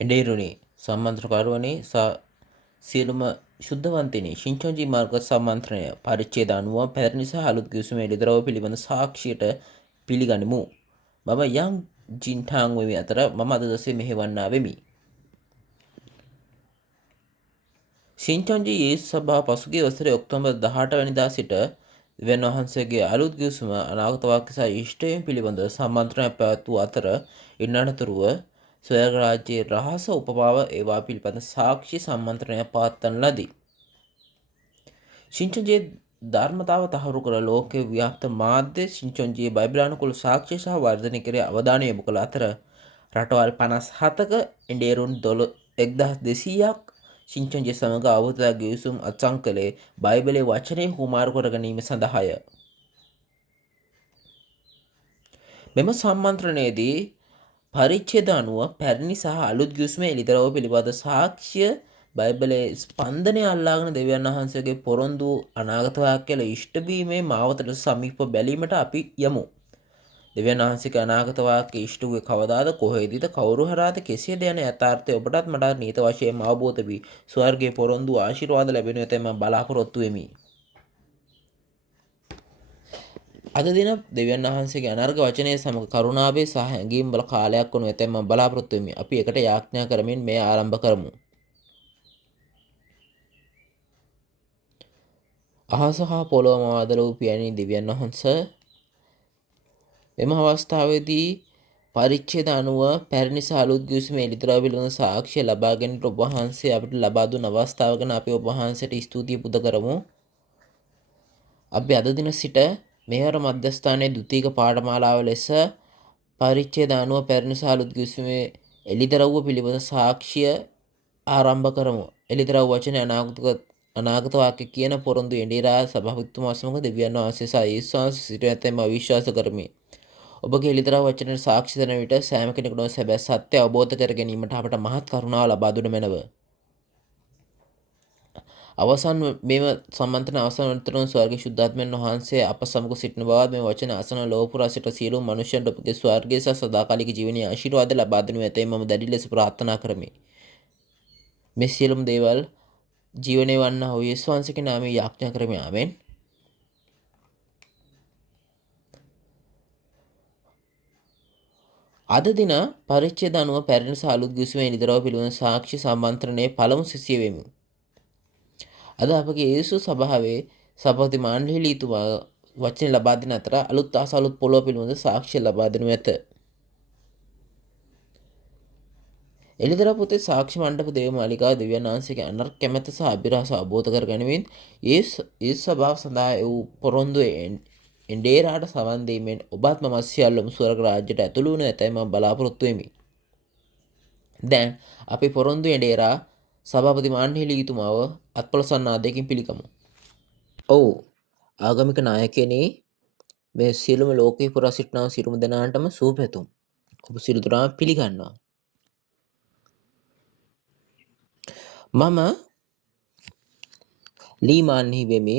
එඩේරුනි සම්මන්ත්‍රකරුවනි සියලුම ශුද්ධවන්තිනි ශිංචොන්ජී මාර්ග සම්මන්ත්‍රණය පරිච්ඡේද 90 පැරණි සහ අලුත් ගිවිසුම එළිදරව් පිළිබඳ සාක්ෂියට පිළිගනිමු. මම යම් ජින්ඨාං වෙමි අතර මම අද දවසේ මෙහෙවන්නා වෙමි. ශිංචොන්ජී යේසු සභාව පසුගිය වසරේ ඔක්තෝබර් 18 වැනිදා සිට දෙවියන් වහන්සේගේ අලුත් ගිවිසුම අනාගත වාක්‍ය සහ ඉෂ්ටයන් පිළිබඳ සම්මන්ත්‍රණයක් පැවැත්වූ අතර ඉන් අනතුරුව ස්වර්ග රාජ්‍යයේ රහස උපමාව ඒවා පිළිබඳ සාක්ෂි සම්මන්ත්‍රණයක් පවත්වන ලදී. ශිංචොන්ජියේ ධර්මතාව තහවුරු කර ලෝකයේ ව්‍යාප්ත මාධ්‍ය ශිංචොන්ජියේ බයිබලානුකූල සාක්ෂි සහ වර්ධනය කෙරේ අවධානය යොමු කළ අතර රටවල් 57ක එඬේරුන් 1200ක් ශිංචොන්ජිය සමග අවබෝධතා ගිවිසුම් අත්සන් කළේ බයිබලයේ වචනය හුමාරු කර ගැනීම සඳහාය. මෙම සම්මන්ත්‍රණයේදී පරිච්ඡේද 90 පැරණි සහ අලුත් ගිවිසුම එළිදරව් පිළිබඳ සාක්ෂිය බයිබලයේ ස්පන්දනය අල්ලාගෙන දෙවියන් වහන්සේගේ පොරොන්දු අනාගත වාක්‍යවල ඉෂ්ට වීමේ මාවතට සමීප බැලීමට අපි යමු. දෙවියන් වහන්සේගේ අනාගත වාක්‍ය ඉෂ්ට වූයේ කවදාද, කොහේදීද, කවුරු හරහාද, කෙසේද යන යථාර්ථය ඔබටත් මටත් නියත වශයෙන්ම අවබෝධ වී ස්වර්ගයේ පොරොන්දු ආශිර්වාද ලැබෙනු ඇතැයි මම බලාපොරොත්තු වෙමි. අද දින දෙවියන් වහන්සේගේ අනර්ග වචනය සමග කරුණාවේ සහ හැඟීම් වල කාලයක් වනු ඇතැයි මම බලාපොරොත්තු වෙමි. අපි එකට යාඥා කරමින් මේ ආරම්භ කරමු. අහස හා පොළොව මවාදල වූ පියණි දෙවියන් වහන්සේ, මෙම අවස්ථාවේදී පරිච්ඡේද 90 පැරණි සහ අලුත් ගිවිසුමේ එළිදරව් පිළිබඳ සාක්ෂිය ලබා ගැනීමට ඔබ වහන්සේ අපිට ලබා දුන් අවස්ථාව ගැන අපි ඔබ වහන්සේට ස්තුතිය පුද කරමු. අපි අද දින සිට මෙහෙවර මධ්‍යස්ථානයේ ද්විතීක පාඨමාලාව ලෙස පරිච්ඡේද 90 පැරණි සහ අලුත් ගිවිසුමේ එළිදරව් පිළිබඳ සාක්ෂිය ආරම්භ කරමු. එළිදරව් වචනේ අනාගත වාක්‍ය කියන පොරොන්දු එඬේරා සභාපතිතුමා සමග දෙවියන් වහන්සේ සහ යේසුස් වහන්සේ සිටින ඇතැයි මම විශ්වාස කරමි. ඔබගේ එළිදරව් වචනයට සාක්ෂි දෙන විට සෑම කෙනෙකුටම සැබෑ සත්‍ය අවබෝධ කර ගැනීමට අපට මහත් කරුණාව ලබා දුන මැනව. අවසන් මෙම සම්මන්ත්‍රණ අවසන් වනතුරුම ස්වර්ගීය ශුද්ධාත්මයන් වහන්සේ අප සමග සිටින බවත් මේ වචන අසන ලෝක පුරා සිට සියලුම මනුෂ්‍යයන්ට ඔබගේ ස්වර්ගීය සහ සදාකාලික ජීවනයේ ආශිර්වාද ලබා දෙනු ඇතැයි මම දැඩි ලෙස ප්‍රාර්ථනා කරමි. මේ සියලුම දේවල් ජීවනයේ වන්නා වූ යේසුස් වහන්සේගේ නාමයෙන් යාඥා කරමි. ආමෙන්. අද දින පරිච්ඡේද 90 පැරණි සහ අලුත් ගිවිසුමේ එළිදරව් පිළිබඳ සාක්ෂි සම්මන්ත්‍රණයේ පළමු සිසිය වෙමු. අද අපගේ යේසුස් සභාවේ සභාපති මාණ්ඩලිතුමා වචන ලබා දෙන අතර අලුත් ආස අලුත් පොළොව පිළිබඳ සාක්ෂි ලබා දෙනු ඇත. එළිදරව් පොතේ සාක්ෂි මණ්ඩප දේව මාලිකාව දෙවියන් වහන්සේගේ අනර්ග කැමැත්ත සහ අභිරහස අවබෝධ කර ගැනීමෙන් යේසුස් සභාව සඳහා වූ පොරොන්දු එඬේරාට සවන් දීමෙන් ඔබත් මම සියල්ලම ස්වර්ග රාජ්‍යයට ඇතුළු වනු ඇතැයි මම බලාපොරොත්තු වෙමි. දැන් අපි පොරොන්දු එඬේරා සභාපති මාණ්ඩලිතුමාව අත්පොලසන් ආදයකින් පිළිගමු. ඔව්, ආගමික නායකයනි, මේ සියලුම ලෝකේ පුරා සිටිනා සියලුම දෙනාටම සුව පැතුම්. ඔබ සියලු දෙනාම පිළිගන්නවා. මම ලීමාන්හි වෙමි.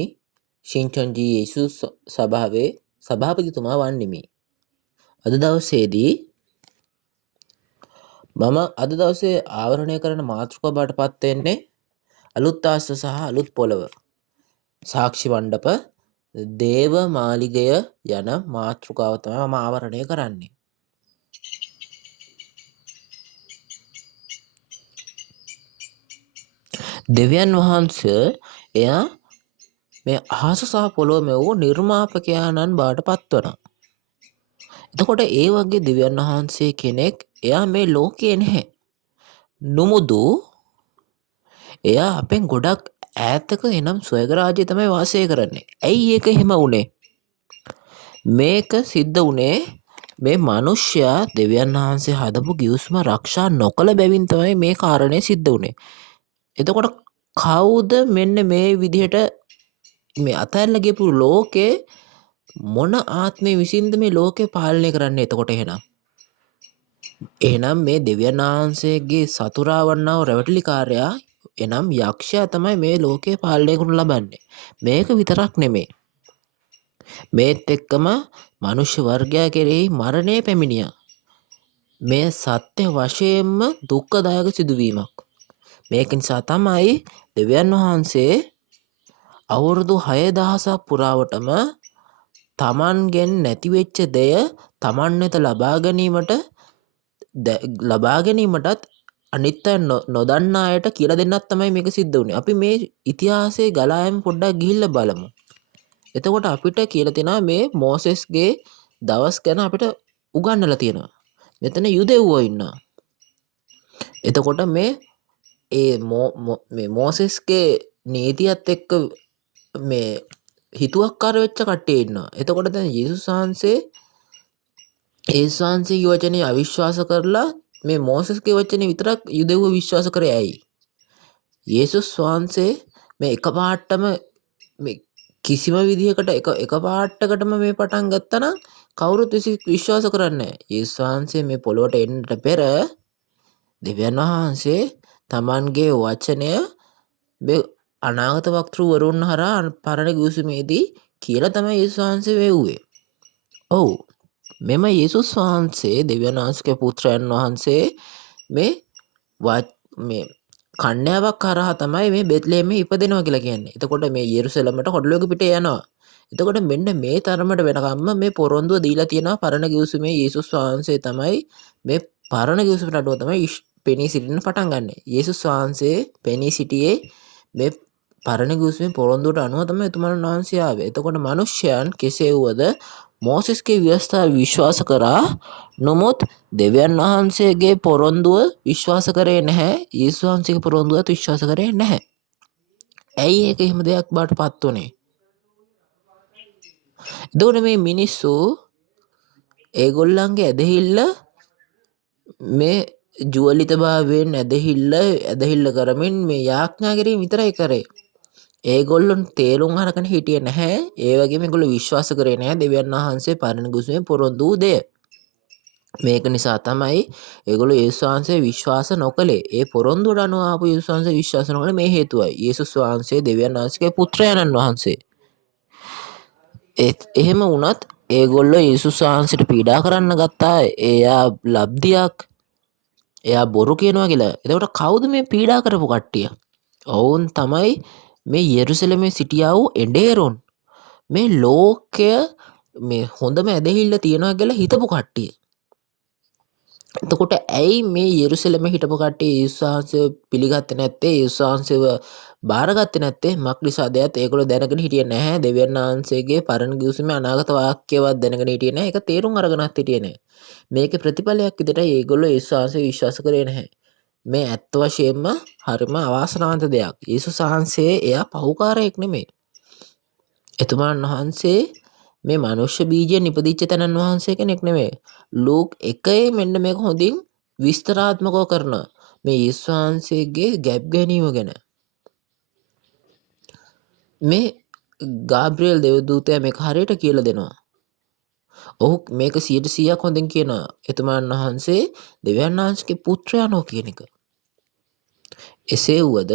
ශිංචොන්ජී යේසුස් සභාවේ සභාපතිතුමා වන්නෙමි. අද දවසේ ආවරණය කරන මාතෘකාව බවට පත් වෙන්නේ අලුත් ආස සහ අලුත් පොළව, සාක්ෂි මණ්ඩප, දේව මාලිගය යන මාතෘකාව තමයි මම ආවරණය කරන්නේ. දෙවියන් වහන්සේ එයා මේ අහස සහ පොළොව මෙවූ නිර්මාපකයාණන් බවට පත්වනවා. එතකොට ඒ වගේ දෙවියන් වහන්සේ කෙනෙක් එයා මේ ලෝකයේ නැහැ. නමුදු එයා අපෙන් ගොඩක් ඈතක එනම් ස්වර්ග රාජ්‍යය තමයි වාසය කරන්නේ. ඇයි ඒක එහෙම වුනේ? මේක සිද්ධ වුනේ මේ මිනිස්සයා දෙවියන් වහන්සේ හදපු ගිවිසුම ආරක්ෂා නොකළ බැවින් තමයි මේ කාරණේ සිද්ධ වුනේ. එතකොට කවුද මෙන්න මේ විදිහට මේ අතහැරලා ගියපු ලෝකේ මොන ආත්මේ විසින්ද මේ ලෝකේ පාලනය කරන්නේ? එතකොට එහෙනම් මේ දෙවියන් වහන්සේගේ සතුරා වන්නා වූ රැවටිලිකාරයා එනම් යක්ෂයා තමයි මේ ලෝකේ පාලනය කරනු ලබන්නේ. මේක විතරක් නෙමෙයි. මේත් එක්කම මනුෂ්‍ය වර්ගයා කෙරෙහි මරණය පැමිණියා. මේ සත්‍ය වශයෙන්ම දුක්ඛදායක සිදුවීමක්. මේක නිසා තමයි දෙවියන් වහන්සේ අවුරුදු 6000ක් පුරාවටම තමන්ගෙන් නැතිවෙච්ච දෙය තමන් වෙත ලබා ගැනීමටත් අනිත් අය නොදන්නා අයට කියලා දෙන්නත් තමයි මේක සිද්ධ වුණේ. අපි මේ ඉතිහාසයේ ගලා යමු පොඩ්ඩක් ගිහිල්ලා බලමු. එතකොට අපිට කියලා තියෙනවා මේ මෝසෙස්ගේ දවස් ගැන අපිට උගන්වලා තියෙනවා. මෙතන යුදෙව්වෝ ඉන්නවා. එතකොට මේ මෝසෙස්ගේ නීතියත් එක්ක මේ හිතුවක්කාර වෙච්ච කට්ටිය ඉන්නවා. එතකොට දැන් යේසුස් වහන්සේගේ වචනේ අවිශ්වාස කරලා මේ මෝසෙස්ගේ වචනේ විතරක් යුදෙව්වෝ විශ්වාස කරේ ඇයි? යේසුස් වහන්සේ මේ එකපාරටම මේ කිසිම විදිහකට එකපාරටම මේ පටන් ගත්තා නම් කවුරුත් විශ්වාස කරන්නේ නැහැ. යේසුස් වහන්සේ මේ පොළොවට එන්නට පෙර දෙවියන් වහන්සේ තමන්ගේ වචනය මේ අනාගත වක්තෘවරුන් හරහා පරණ ගිවිසුමේදී කියලා තමයි යේසුස් වහන්සේ වෙව්වේ. ඔව්. මෙම යේසුස් වහන්සේ දෙවියන් වහන්සේගේ පුත්‍රයන් වහන්සේ මේ කන්‍යාවක් කරහා තමයි මේ බෙත්ලෙහෙමේ ඉපදෙනවා කියලා කියන්නේ. එතකොට මේ යෙරුසලමට හොඩලුවක පිටේ යනවා. එතකොට මෙන්න මේ තරමට වෙනකම්ම මේ පොරොන්දුව දීලා තියෙනවා පරණ ගිවිසුමේ යේසුස් වහන්සේ තමයි මේ පරණ ගිවිසුමට අනුව තමයි පෙනී සිටින්න පටන් ගන්න. යේසුස් වහන්සේ පෙනී සිටියේ මේ පරණ ගිවිසුමේ පොරොන්දුවට අනුව තමයි එතුමන් වහන්සේ ආවේ. එතකොට මිනිස්යන් කෙසේ වුවද මෝසෙස්ගේ ව්‍යවස්ථාව විශ්වාස කරා. නමුත් දෙවියන් වහන්සේගේ පොරොන්දුව විශ්වාස කරේ නැහැ. යේසුස් වහන්සේගේ පොරොන්දුවත් විශ්වාස කරේ නැහැ. ඇයි ඒක එහෙම දෙයක් බවට පත් වුනේ? එතකොට මේ මිනිස්සු ඒගොල්ලන්ගේ ඇදහිල්ල මේ ජුවලිතභාවයෙන් ඇදහිල්ල කරමින් මේ යාඥා කිරීම විතරයි කරේ. ඒගොල්ලොන් තේරුම් අරගෙන හිටියේ නැහැ. ඒ වගේම ඒගොල්ලෝ විශ්වාස කරේ නැහැ දෙවියන් වහන්සේ පරණ ගිවිසුමේ පොරොන්දු වූ දෙය. මේක නිසා තමයි ඒගොල්ලෝ යේසුස් වහන්සේ විශ්වාස නොකළේ. ඒ පොරොන්දුවට අනුව ආපු යේසුස් වහන්සේ විශ්වාස නොකළේ මේ හේතුවයි. යේසුස් වහන්සේ දෙවියන් වහන්සේගේ පුත්‍රයාණන් වහන්සේ. එහෙම වුණත් ඒගොල්ලෝ යේසුස් වහන්සේට පීඩා කරන්න ගත්තා. එයා ලබ්ධියක්. එයා බොරු කියනවා කියලා. එතකොට කවුද මේ පීඩා කරපු කට්ටිය? ඔවුන් තමයි මේ යෙරුසලමේ සිටියා වූ එඩේරුන්. මේ ලෝකය මේ හොඳම ඇදහිල්ල තියනවා කියලා හිතපු කට්ටිය. එතකොට ඇයි මේ යෙරුසලමේ හිටපු කට්ටිය යේසුස් වහන්සේව පිළිගත්තේ නැත්තේ? යේසුස් වහන්සේව බාරගත්තේ නැත්තේ? මක් නිසාදයත් ඒගොල්ලෝ දැනගෙන හිටියේ නැහැ. දෙවියන් වහන්සේගේ පරණ ගිවිසුමේ අනාගත වාක්‍යවත් දැනගෙන හිටියේ නැහැ. ඒක තේරුම් අරගෙනත් හිටියේ නැහැ. මේකේ ප්‍රතිඵලයක් විදිහට ඒගොල්ලෝ යේසුස් වහන්සේ විශ්වාස කරේ නැහැ. මේ ඇත්ත වශයෙන්ම හරිම අවාසනාවන්ත දෙයක්. යේසුස් වහන්සේ එයා පහුකාරයෙක් නෙමෙයි. එතුමන් වහන්සේ මේ මනුෂ්‍ය බීජයෙන් ඉපදිච්ච තැනන් වහන්සේ කෙනෙක් නෙමෙයි. ලූක් 1 මෙන්න මේක හොඳින් විස්තරාත්මකව කරනවා. මේ යේසුස් වහන්සේගේ ගැබ් ගැනීම ගැන. මේ ගාබ්‍රියෙල් දේවදූතයා මේක හරියට කියලා දෙනවා. ඔහු මේක 100% හොඳින් කියනවා. එතුමන් වහන්සේ දෙවියන් වහන්සේගේ පුත්‍රයාණෝ කියන එක. එසේ වුවද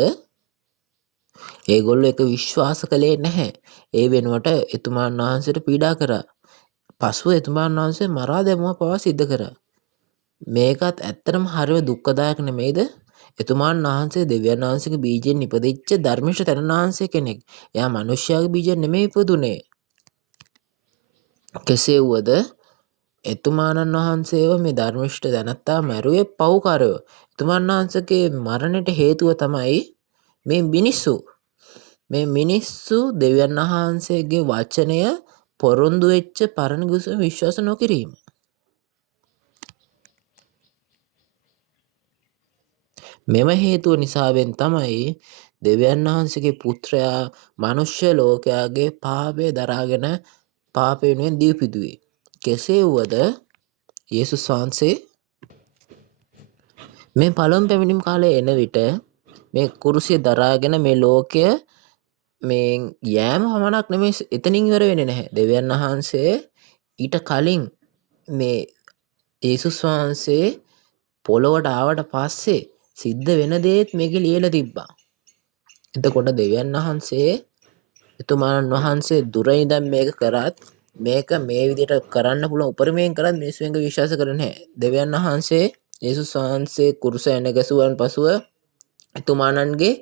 ඒගොල්ලෝ එක විශ්වාස කළේ නැහැ. ඒ වෙනුවට එතුමන් වහන්සේට පීඩා කරා. පසුව එතුමන් වහන්සේ මරා දැමුවා පවා සිද්ධ කරා. මේකත් ඇත්තටම හරිව දුක්ඛදායක නෙමෙයිද? එතුමන් වහන්සේ දෙවියන් වහන්සේගේ බීජයෙන් ඉපදිච්ච ධර්මිෂ්ඨ තැනන් වහන්සේ කෙනෙක්. එයා මිනිස්යාගේ බීජයෙන් නෙමෙයි ඉපදුනේ. කෙසේ වුවද එතුමාණන් වහන්සේව මේ ධර්මිෂ්ඨ දැනත්තා මැරුවේ පව්කාරයෝ. එතුමන් වහන්සේගේ මරණයට හේතුව තමයි මේ මිනිස්සු දෙවියන් වහන්සේගේ වචනය පොරොන්දු වෙච්ච පරණ ගිවිසුම විශ්වාස නොකිරීම. මෙම හේතුව නිසාවෙන් තමයි දෙවියන් වහන්සේගේ පුත්‍රයා මනුෂ්‍ය ලෝකයාගේ පාපය දරාගෙන පාපය වෙනුවෙන් දීපිදුවේ. කෙසේ වුවද යේසුස් වහන්සේ මේ පළමු පැමිණීම් කාලේ එන විට මේ කුරුසිය දරාගෙන මේ ලෝකය මේ යෑම පමණක් නෙමෙයි එතනින් ඉවර වෙන්නේ නැහැ. දෙවියන් වහන්සේ ඊට කලින් මේ යේසුස් වහන්සේ පොළොවට ආවට පස්සේ සිද්ධ වෙන දේත් මේකේ ලියලා තිබ්බා. එතකොට දෙවියන් වහන්සේ එතුමාණන් වහන්සේ දුර ඉඳන් මේක කරත් මේක මේ විදිහට කරන්න පුළුවන් උපරිමයෙන් කරත් මිනිස්සු මේක විශ්වාස කරන්නේ නැහැ. දෙවියන් වහන්සේ යේසුස් වහන්සේ කුරුස ඇන ගැසුවන් පසුව එතුමාණන්ගේ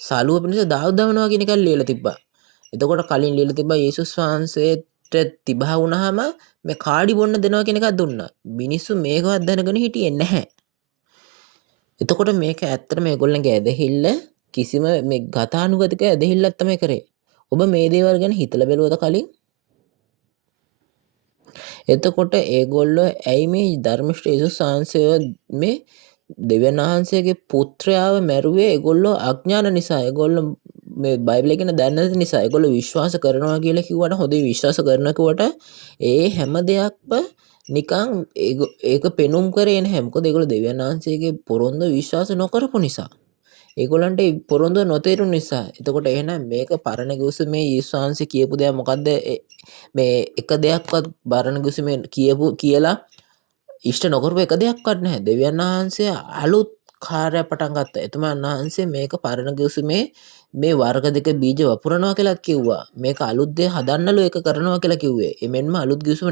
සලුව පිණිස දාවුද් දමනවා කියන එකක් ලියලා තිබ්බා. එතකොට කලින් ලියලා තිබ්බා යේසුස් වහන්සේට තිබහා වුණාම මේ කාඩි බොන්න දෙනවා කියන එකක් දුන්නා. මිනිස්සු මේකවත් දැනගෙන හිටියේ නැහැ. එතකොට මේක ඇත්තට මේගොල්ලන්ගේ ඇදහිල්ල කිසිම මේ ගතානුගතික ඇදහිල්ලක් තමයි කරේ. ඔබ මේ දේවල් ගැන හිතලා බැලුවද කලින්? එතකොට ඒගොල්ලෝ ඇයි මේ ධර්මිෂ්ඨ යේසුස් වහන්සේව මේ දෙවියන් වහන්සේගේ පුත්‍රයාව මැරුවේ? ඒගොල්ලෝ අඥාන නිසා. ඒගොල්ලෝ මේ බයිබලය ගැන දන්නේ නැති නිසා. ඒගොල්ලෝ විශ්වාස කරනවා කියලා කිව්වට හොඳයි විශ්වාස කරනකොට ඒ හැම දෙයක්ම නිකන් ඒක පෙනුම් කරේ නැහැ. මොකද ඒගොල්ලෝ දෙවියන් වහන්සේගේ පොරොන්දු විශ්වාස නොකරපු නිසා. ඒගොල්ලන්ට පොරොන්දු නොතේරුණු නිසා. එතකොට එහෙනම් මේක පරණ ගිවිසුමේ යේසුස් වහන්සේ කියපු දේ මොකද්ද? මේ එක දෙයක්වත් පරණ ගිවිසුමේ කියලා ඉෂ්ට නොකරපු එක දෙයක්වත් නැහැ. දෙවියන් වහන්සේ අලුත් කාර්යයක් පටන් ගත්තා. එතුමන් වහන්සේ මේක පරණ ගිවිසුමේ මේ වර්ග දෙක බීජ වපුරනවා කියලාත් කිව්වා. මේක අලුත් දේ හදන්නලු ඒක කරනවා කියලා කිව්වේ. එමෙන්ම අලුත් ගිවිසුම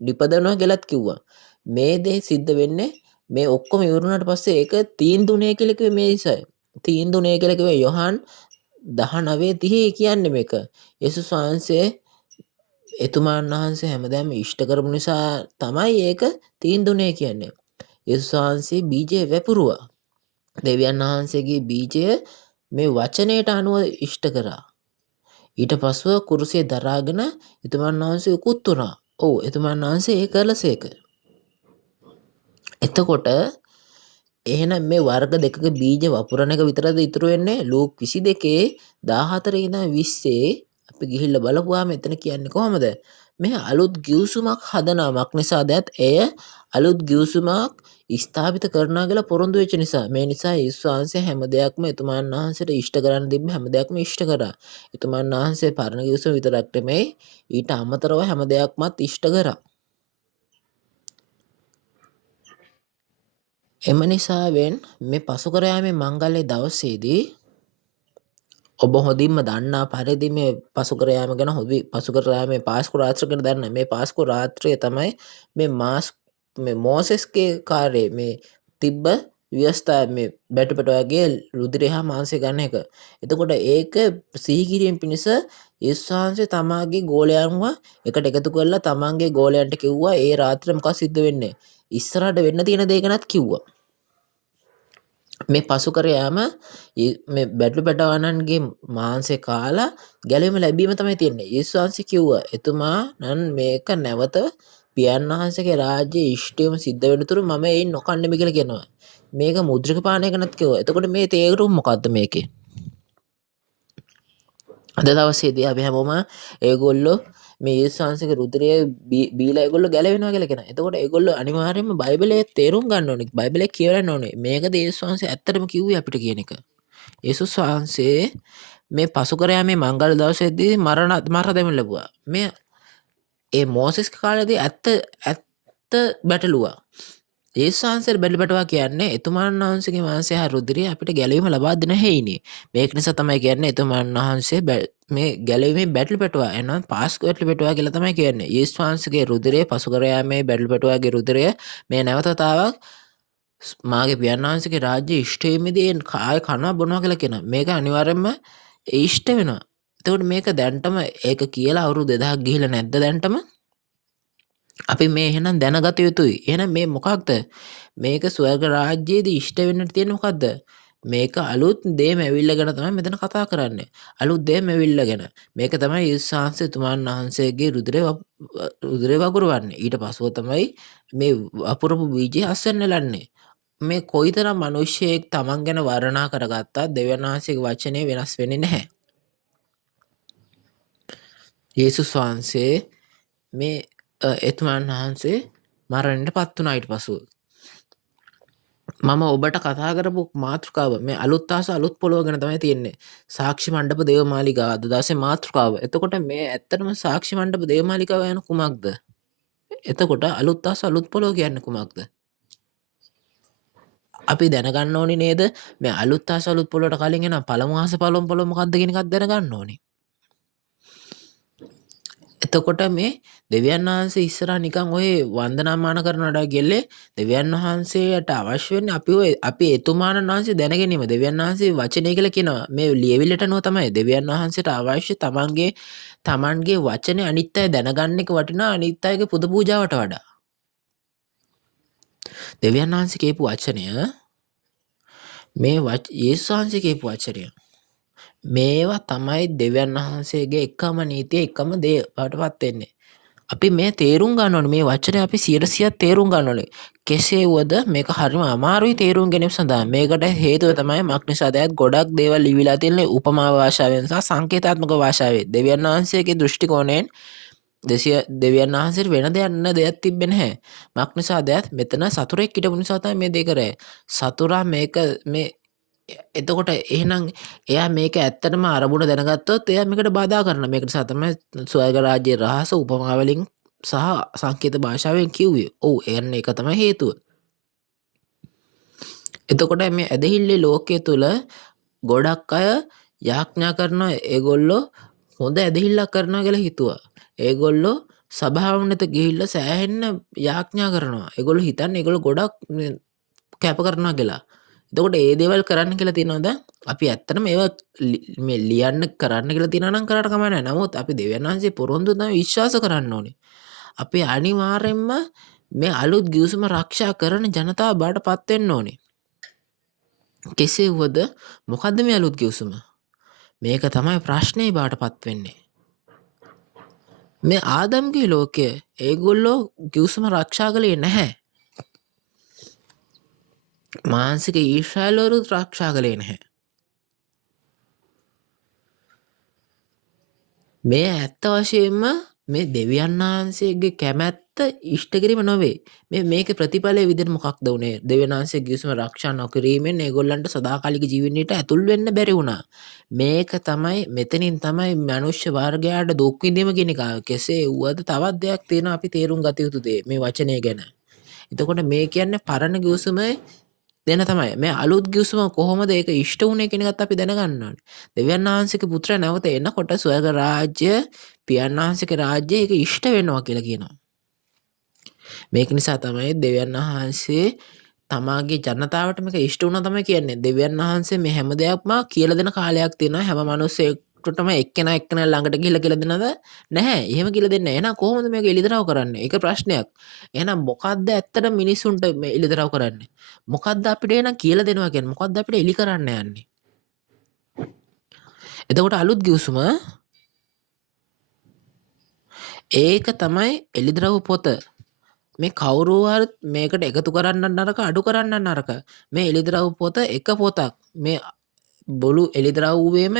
නිපදවනවා කියලාත් කිව්වා. මේ දේ සිද්ධ වෙන්නේ මේ ඔක්කොම ඉවරුණාට පස්සේ ඒක තීන්දුවනේ කියලා කිව්වේ මේ ඉසයි. තීන්දුවනේ කියලා කිව්වේ යොහන් 19:30 කියන්නේ මේක. යේසුස් වහන්සේ එතුමාන් වහන්සේ හැමදාම ඉෂ්ට කරපු නිසා තමයි ඒක තීන්දුවනේ කියන්නේ. යේසුස් වහන්සේ බීජය වැපුරුවා. දෙවියන් වහන්සේගේ බීජය මේ වචනයට අනුව ඉෂ්ට කරා. ඊට පස්ව කුරුසිය දරාගෙන එතුමන් වහන්සේ උකුත් වුණා. ඔව් එතුමන් වහන්සේ ඒ කළසේක. එතකොට එහෙනම් මේ වර්ග දෙකක බීජ වපුරන එක විතරද ඉතුරු වෙන්නේ? ලූක් 22:14 ඉඳන් 20 අපි ගිහිල්ලා බලපුවාම එතන කියන්නේ කොහමද? මේ අලුත් ගිවිසුමක් හදනවක් නිසාදත් එය අලුත් ගිවිසුමක් ස්ථාපිත කරනවා කියලා පොරොන්දු වෙච්ච නිසා. මේ නිසා යේසුස් වහන්සේ හැම දෙයක්ම එතුමන් වහන්සේට ඉෂ්ට කරන්න තිබ්බ හැම දෙයක්ම ඉෂ්ට කරා. එතුමන් වහන්සේ පරණ ගිවිසුම විතරක් නෙමෙයි ඊට අමතරව හැම දෙයක්මත් ඉෂ්ට කරා. එම නිසාවෙන් මේ පසුකර යාමේ මංගල්‍ය දවසේදී ඔබ හොඳින්ම දන්නා පරිදි මේ පසුකර යාම ගැන හොඳි පසුකර යාමේ පාස්කු රාත්‍රිය ගැන දන්න මේ පාස්කු රාත්‍රිය තමයි මේ මෝසෙස්ගේ කාර්යය මේ තිබ්බ ව්‍යවස්ථා මේ බැටපට වගේ රුධිරය හා මාංශය ගන්න එක. එතකොට ඒක සිහි කිරීම පිණිස යේසුස් වහන්සේ තමාගේ ගෝලයන්ව එකට එකතු කරලා තමන්ගේ ගෝලයන්ට කිව්වා ඒ රාත්‍රියේ මොකක්ද සිද්ධ වෙන්නේ? ඉස්සරහට වෙන්න තියෙන දේ ගැනත් කිව්වා. මේ පසුකර යාම මේ බැටළු පැටවන්නන්ගේ මාංශය කාලා ගැලවීම ලැබීම තමයි තියෙන්නේ. යේසුස් වහන්සේ කිව්වා එතුමානම් මේක නැවත පියන් වහන්සේගේ රාජ්‍යයේ ඉෂ්ටයම සිද්ධ වෙන තුරු මම එයින් නොකන්නෙමි කියලා කියනවා. මේක මුද්‍රික පානය ගැනත් කිව්වා. එතකොට මේ තේරුම මොකද්ද මේකේ? අද දවසේදී අපි හැමෝම ඒගොල්ලෝ මේ යේසුස් වහන්සේගේ රුධිරය බීලා ඒගොල්ලෝ ගැලවෙනවා කියලා කියනවා. එතකොට ඒගොල්ලෝ අනිවාර්යයෙන්ම බයිබලයේ තේරුම් ගන්න ඕනේ. බයිබලයේ කියවන්න ඕනේ. මේකද යේසුස් වහන්සේ ඇත්තටම කිව්වේ අපිට කියන එක. යේසුස් වහන්සේ මේ පසුකර යාමේ මංගල දවසේදී මරණ දෙමළ ලැබුවා. මේ ඒ මෝසෙස් කාලේදී ඇත්ත බැටළුවා. යේසුස් වහන්සේ බැටළුවා කියන්නේ එතුමාන් වහන්සේගේ මාංශය හා රුධිරය අපිට ගැලවීම ලබා දෙන හේයිනේ. මේක නිසා තමයි කියන්නේ එතුමාන් වහන්සේ මේ ගැලවීමේ බැටළු පැටුවා. එහෙනම් පාස්කු බැටළු පැටුවා කියලා තමයි කියන්නේ. යේසුස් වහන්සේගේ රුධිරය පසුකර යාමේ බැටළු පැටුවාගේ රුධිරය මේ නැවතතාවක් මාගේ පියන් වහන්සේගේ රාජ්‍ය ඉෂ්ටයේදී කාය කනවා බොනවා කියලා කියනවා. මේක අනිවාර්යයෙන්ම ඉෂ්ට වෙනවා. එතකොට මේක දැන්ටම ඒක කියලා අවුරුදු 2000ක් ගිහිල්ලා නැද්ද දැන්ටම? අපි මේ එහෙනම් දැනගත යුතුයි. එහෙනම් මේ මොකක්ද? මේක ස්වර්ග රාජ්‍යයේදී ඉෂ්ට වෙන්නට තියෙන මොකද්ද? මේක අලුත් දේම ඇවිල්ලා ගැන තමයි මෙතන කතා කරන්නේ. අලුත් දේම ඇවිල්ලා ගැන. මේක තමයි යේසුස් වහන්සේ තුමන් වහන්සේගේ රුධිරය වගුරවන්නේ. ඊට පස්ව තමයි මේ වපුරපු බීජය අස්වැන්න ලන්නේ. මේ කොයිතරම් මිනිස්සෙක් තමන් ගැන වර්ණනා කරගත්තත් දෙවියන් වහන්සේගේ වචනේ වෙනස් වෙන්නේ නැහැ. යේසුස් වහන්සේ මේ එතුමන් වහන්සේ මරණයට පත් වුණා ඊට පසුව. මම ඔබට කතා කරපු මාතෘකාව මේ අලුත් ආස අලුත් පොළොව ගැන තමයි තියෙන්නේ. සාක්ෂි මණ්ඩප දේවමාලිගාව අද දවසේ මාතෘකාව. එතකොට මේ ඇත්තටම සාක්ෂි මණ්ඩප දේවමාලිගාව යන කුමක්ද? එතකොට අලුත් ආස අලුත් පොළොව කියන්නේ කුමක්ද? අපි දැනගන්න ඕනි නේද? මේ අලුත් ආස අලුත් පොළොවට කලින් එන පළමු ආස පළමු පොළොව මොකක්ද කියන එකත් දැනගන්න ඕනි. එතකොට මේ දෙවියන් වහන්සේ ඉස්සරහා නිකන් ඔය වන්දනාමාන කරනවට ගෙල්ලේ දෙවියන් වහන්සේට අවශ්‍ය වෙන්නේ අපි එතුමාණන් වහන්සේ දැනගැනීම. දෙවියන් වහන්සේ වචනය කියලා කියනවා. මේ ලියවිල්ලට අනුව තමයි දෙවියන් වහන්සේට අවශ්‍ය තමන්ගේ වචනේ අනිත් අය දැනගන්න එක වටිනා අනිත් අයගේ පුද පූජාවට වඩා. දෙවියන් වහන්සේ කියපු වචනය මේ යේසුස් වහන්සේ කියපු වචනය මේවා තමයි දෙවියන් වහන්සේගේ එකම නීතිය එකම දේ බවට පත් වෙන්නේ. අපි මේ තේරුම් ගන්න ඕනේ මේ වචනේ අපි 100% තේරුම් ගන්න ඕනේ. කෙසේ වුවද මේක හරිම අමාරුයි තේරුම් ගැනීම සඳහා. මේකට හේතුව තමයි මක්නිසාදයත් ගොඩක් දේවල් ලිවිලා තියෙන්නේ උපමා භාෂාවෙන් සහ සංකේතාත්මක භාෂාවෙන්. දෙවියන් වහන්සේගේ දෘෂ්ටි කෝණයෙන් දෙවියන් වහන්සේට වෙන දෙයක් තිබෙන්නේ නැහැ. මක්නිසාදයත් මෙතන සතුරෙක් හිටපු නිසා තමයි මේ දේ කරේ. සතුරා මේ එතකොට එහෙනම් එයා මේක ඇත්තටම අරමුණ දැනගත්තොත් එයා මේකට බාධා කරනවා. මේක නිසා තමයි ස්වර්ග රාජ්‍යයේ රහස උපමා වලින් සහ සංකේත භාෂාවෙන් කිව්වේ. ඔව් එන්න ඒක තමයි හේතුව. එතකොට මේ ඇදහිල්ලේ ලෝකයේ තුල ගොඩක් අය යාඥා කරනවා ඒගොල්ලෝ හොඳ ඇදහිල්ලක් කරනවා කියලා හිතුවා. ඒගොල්ලෝ සභාවකට ගිහිල්ලා සෑහෙන්න යාඥා කරනවා. ඒගොල්ලෝ හිතන්නේ ඒගොල්ලෝ ගොඩක් කැප කරනවා කියලා. එතකොට ඒ දේවල් කරන්න කියලා තියෙනවද? අපි ඇත්තටම ඒවා මේ ලියන්න කරන්න කියලා තියෙනවා නම් කරාට කමක් නැහැ. නමුත් අපි දෙවියන් වහන්සේ පොරොන්දු තමයි විශ්වාස කරන්න ඕනේ. අපි අනිවාර්යෙන්ම මේ අලුත් ගිවිසුම ආරක්ෂා කරන ජනතාව බවට පත් වෙන්න ඕනේ. කෙසේ වුවද මොකද්ද මේ අලුත් ගිවිසුම? මේක තමයි ප්‍රශ්නේ බවට පත් වෙන්නේ. මේ ආදම්ගේ ලෝකය ඒගොල්ලෝ ගිවිසුම ආරක්ෂා කළේ නැහැ. මානසික ඊර්ෂ්‍යාවලු ආරක්ෂා කළේ නැහැ. මේ ඇත්ත වශයෙන්ම මේ දෙවියන් වහන්සේගේ කැමැත්ත ඉෂ්ට කිරීම නොවේ. මේක ප්‍රතිඵලයේ විදිහට මොකක්ද උනේ? දෙවියන් වහන්සේ ගිවිසුම ආරක්ෂා නොකිරීමෙන් ඒගොල්ලන්ට සදාකාලික ජීවනයට ඇතුල් වෙන්න බැරි වුණා. මේක තමයි මෙතනින් තමයි මනුෂ්‍ය වර්ගයාට දුක් විඳීම කියන එක. කෙසේ වුවද තවත් දෙයක් තියෙනවා අපි තේරුම් ගත යුතු දේ මේ වචනය ගැන. එතකොට මේ කියන්නේ පරණ ගිවිසුමේ දෙන තමයි මේ අලුත් ගිවිසුම කොහොමද ඒක ඉෂ්ට වුනේ කියන එකත් අපි දැනගන්න ඕනේ. දෙවියන් වහන්සේගේ පුත්‍රයා නැවත එනකොට ස්වර්ග රාජ්‍ය පියන් වහන්සේගේ රාජ්‍ය ඒක ඉෂ්ට වෙනවා කියලා කියනවා. මේක නිසා තමයි දෙවියන් වහන්සේ තමාගේ ජනතාවට මේක ඉෂ්ට වුණා තමයි කියන්නේ. දෙවියන් වහන්සේ මේ හැම දෙයක්ම කියලා දෙන කාලයක් තියෙනවා. හැම මිනිස්සෙකුටම එක්කෙනා ළඟට ගිහිල්ලා කියලා දෙනවද? නැහැ. එහෙම කියලා දෙන්නේ නැහැ. එහෙනම් කොහොමද මේක එළිදරව් කරන්නේ? ඒක ප්‍රශ්නයක්. එහෙනම් මොකද්ද ඇත්තට මිනිසුන්ට මේ එළිදරව් කරන්නේ? මොකද්ද අපිට එහෙනම් කියලා දෙනවා කියන්නේ? මොකද්ද අපිට එලි කරන්න යන්නේ? එතකොට අලුත් ගිවිසුම ඒක තමයි එළිදරව් පොත. මේ කවුරු හරි මේකට එකතු කරන්න නරක අඩු කරන්න නරක. මේ එළිදරව් පොත එක පොතක්. මේ බොළු එළිදරව්වේම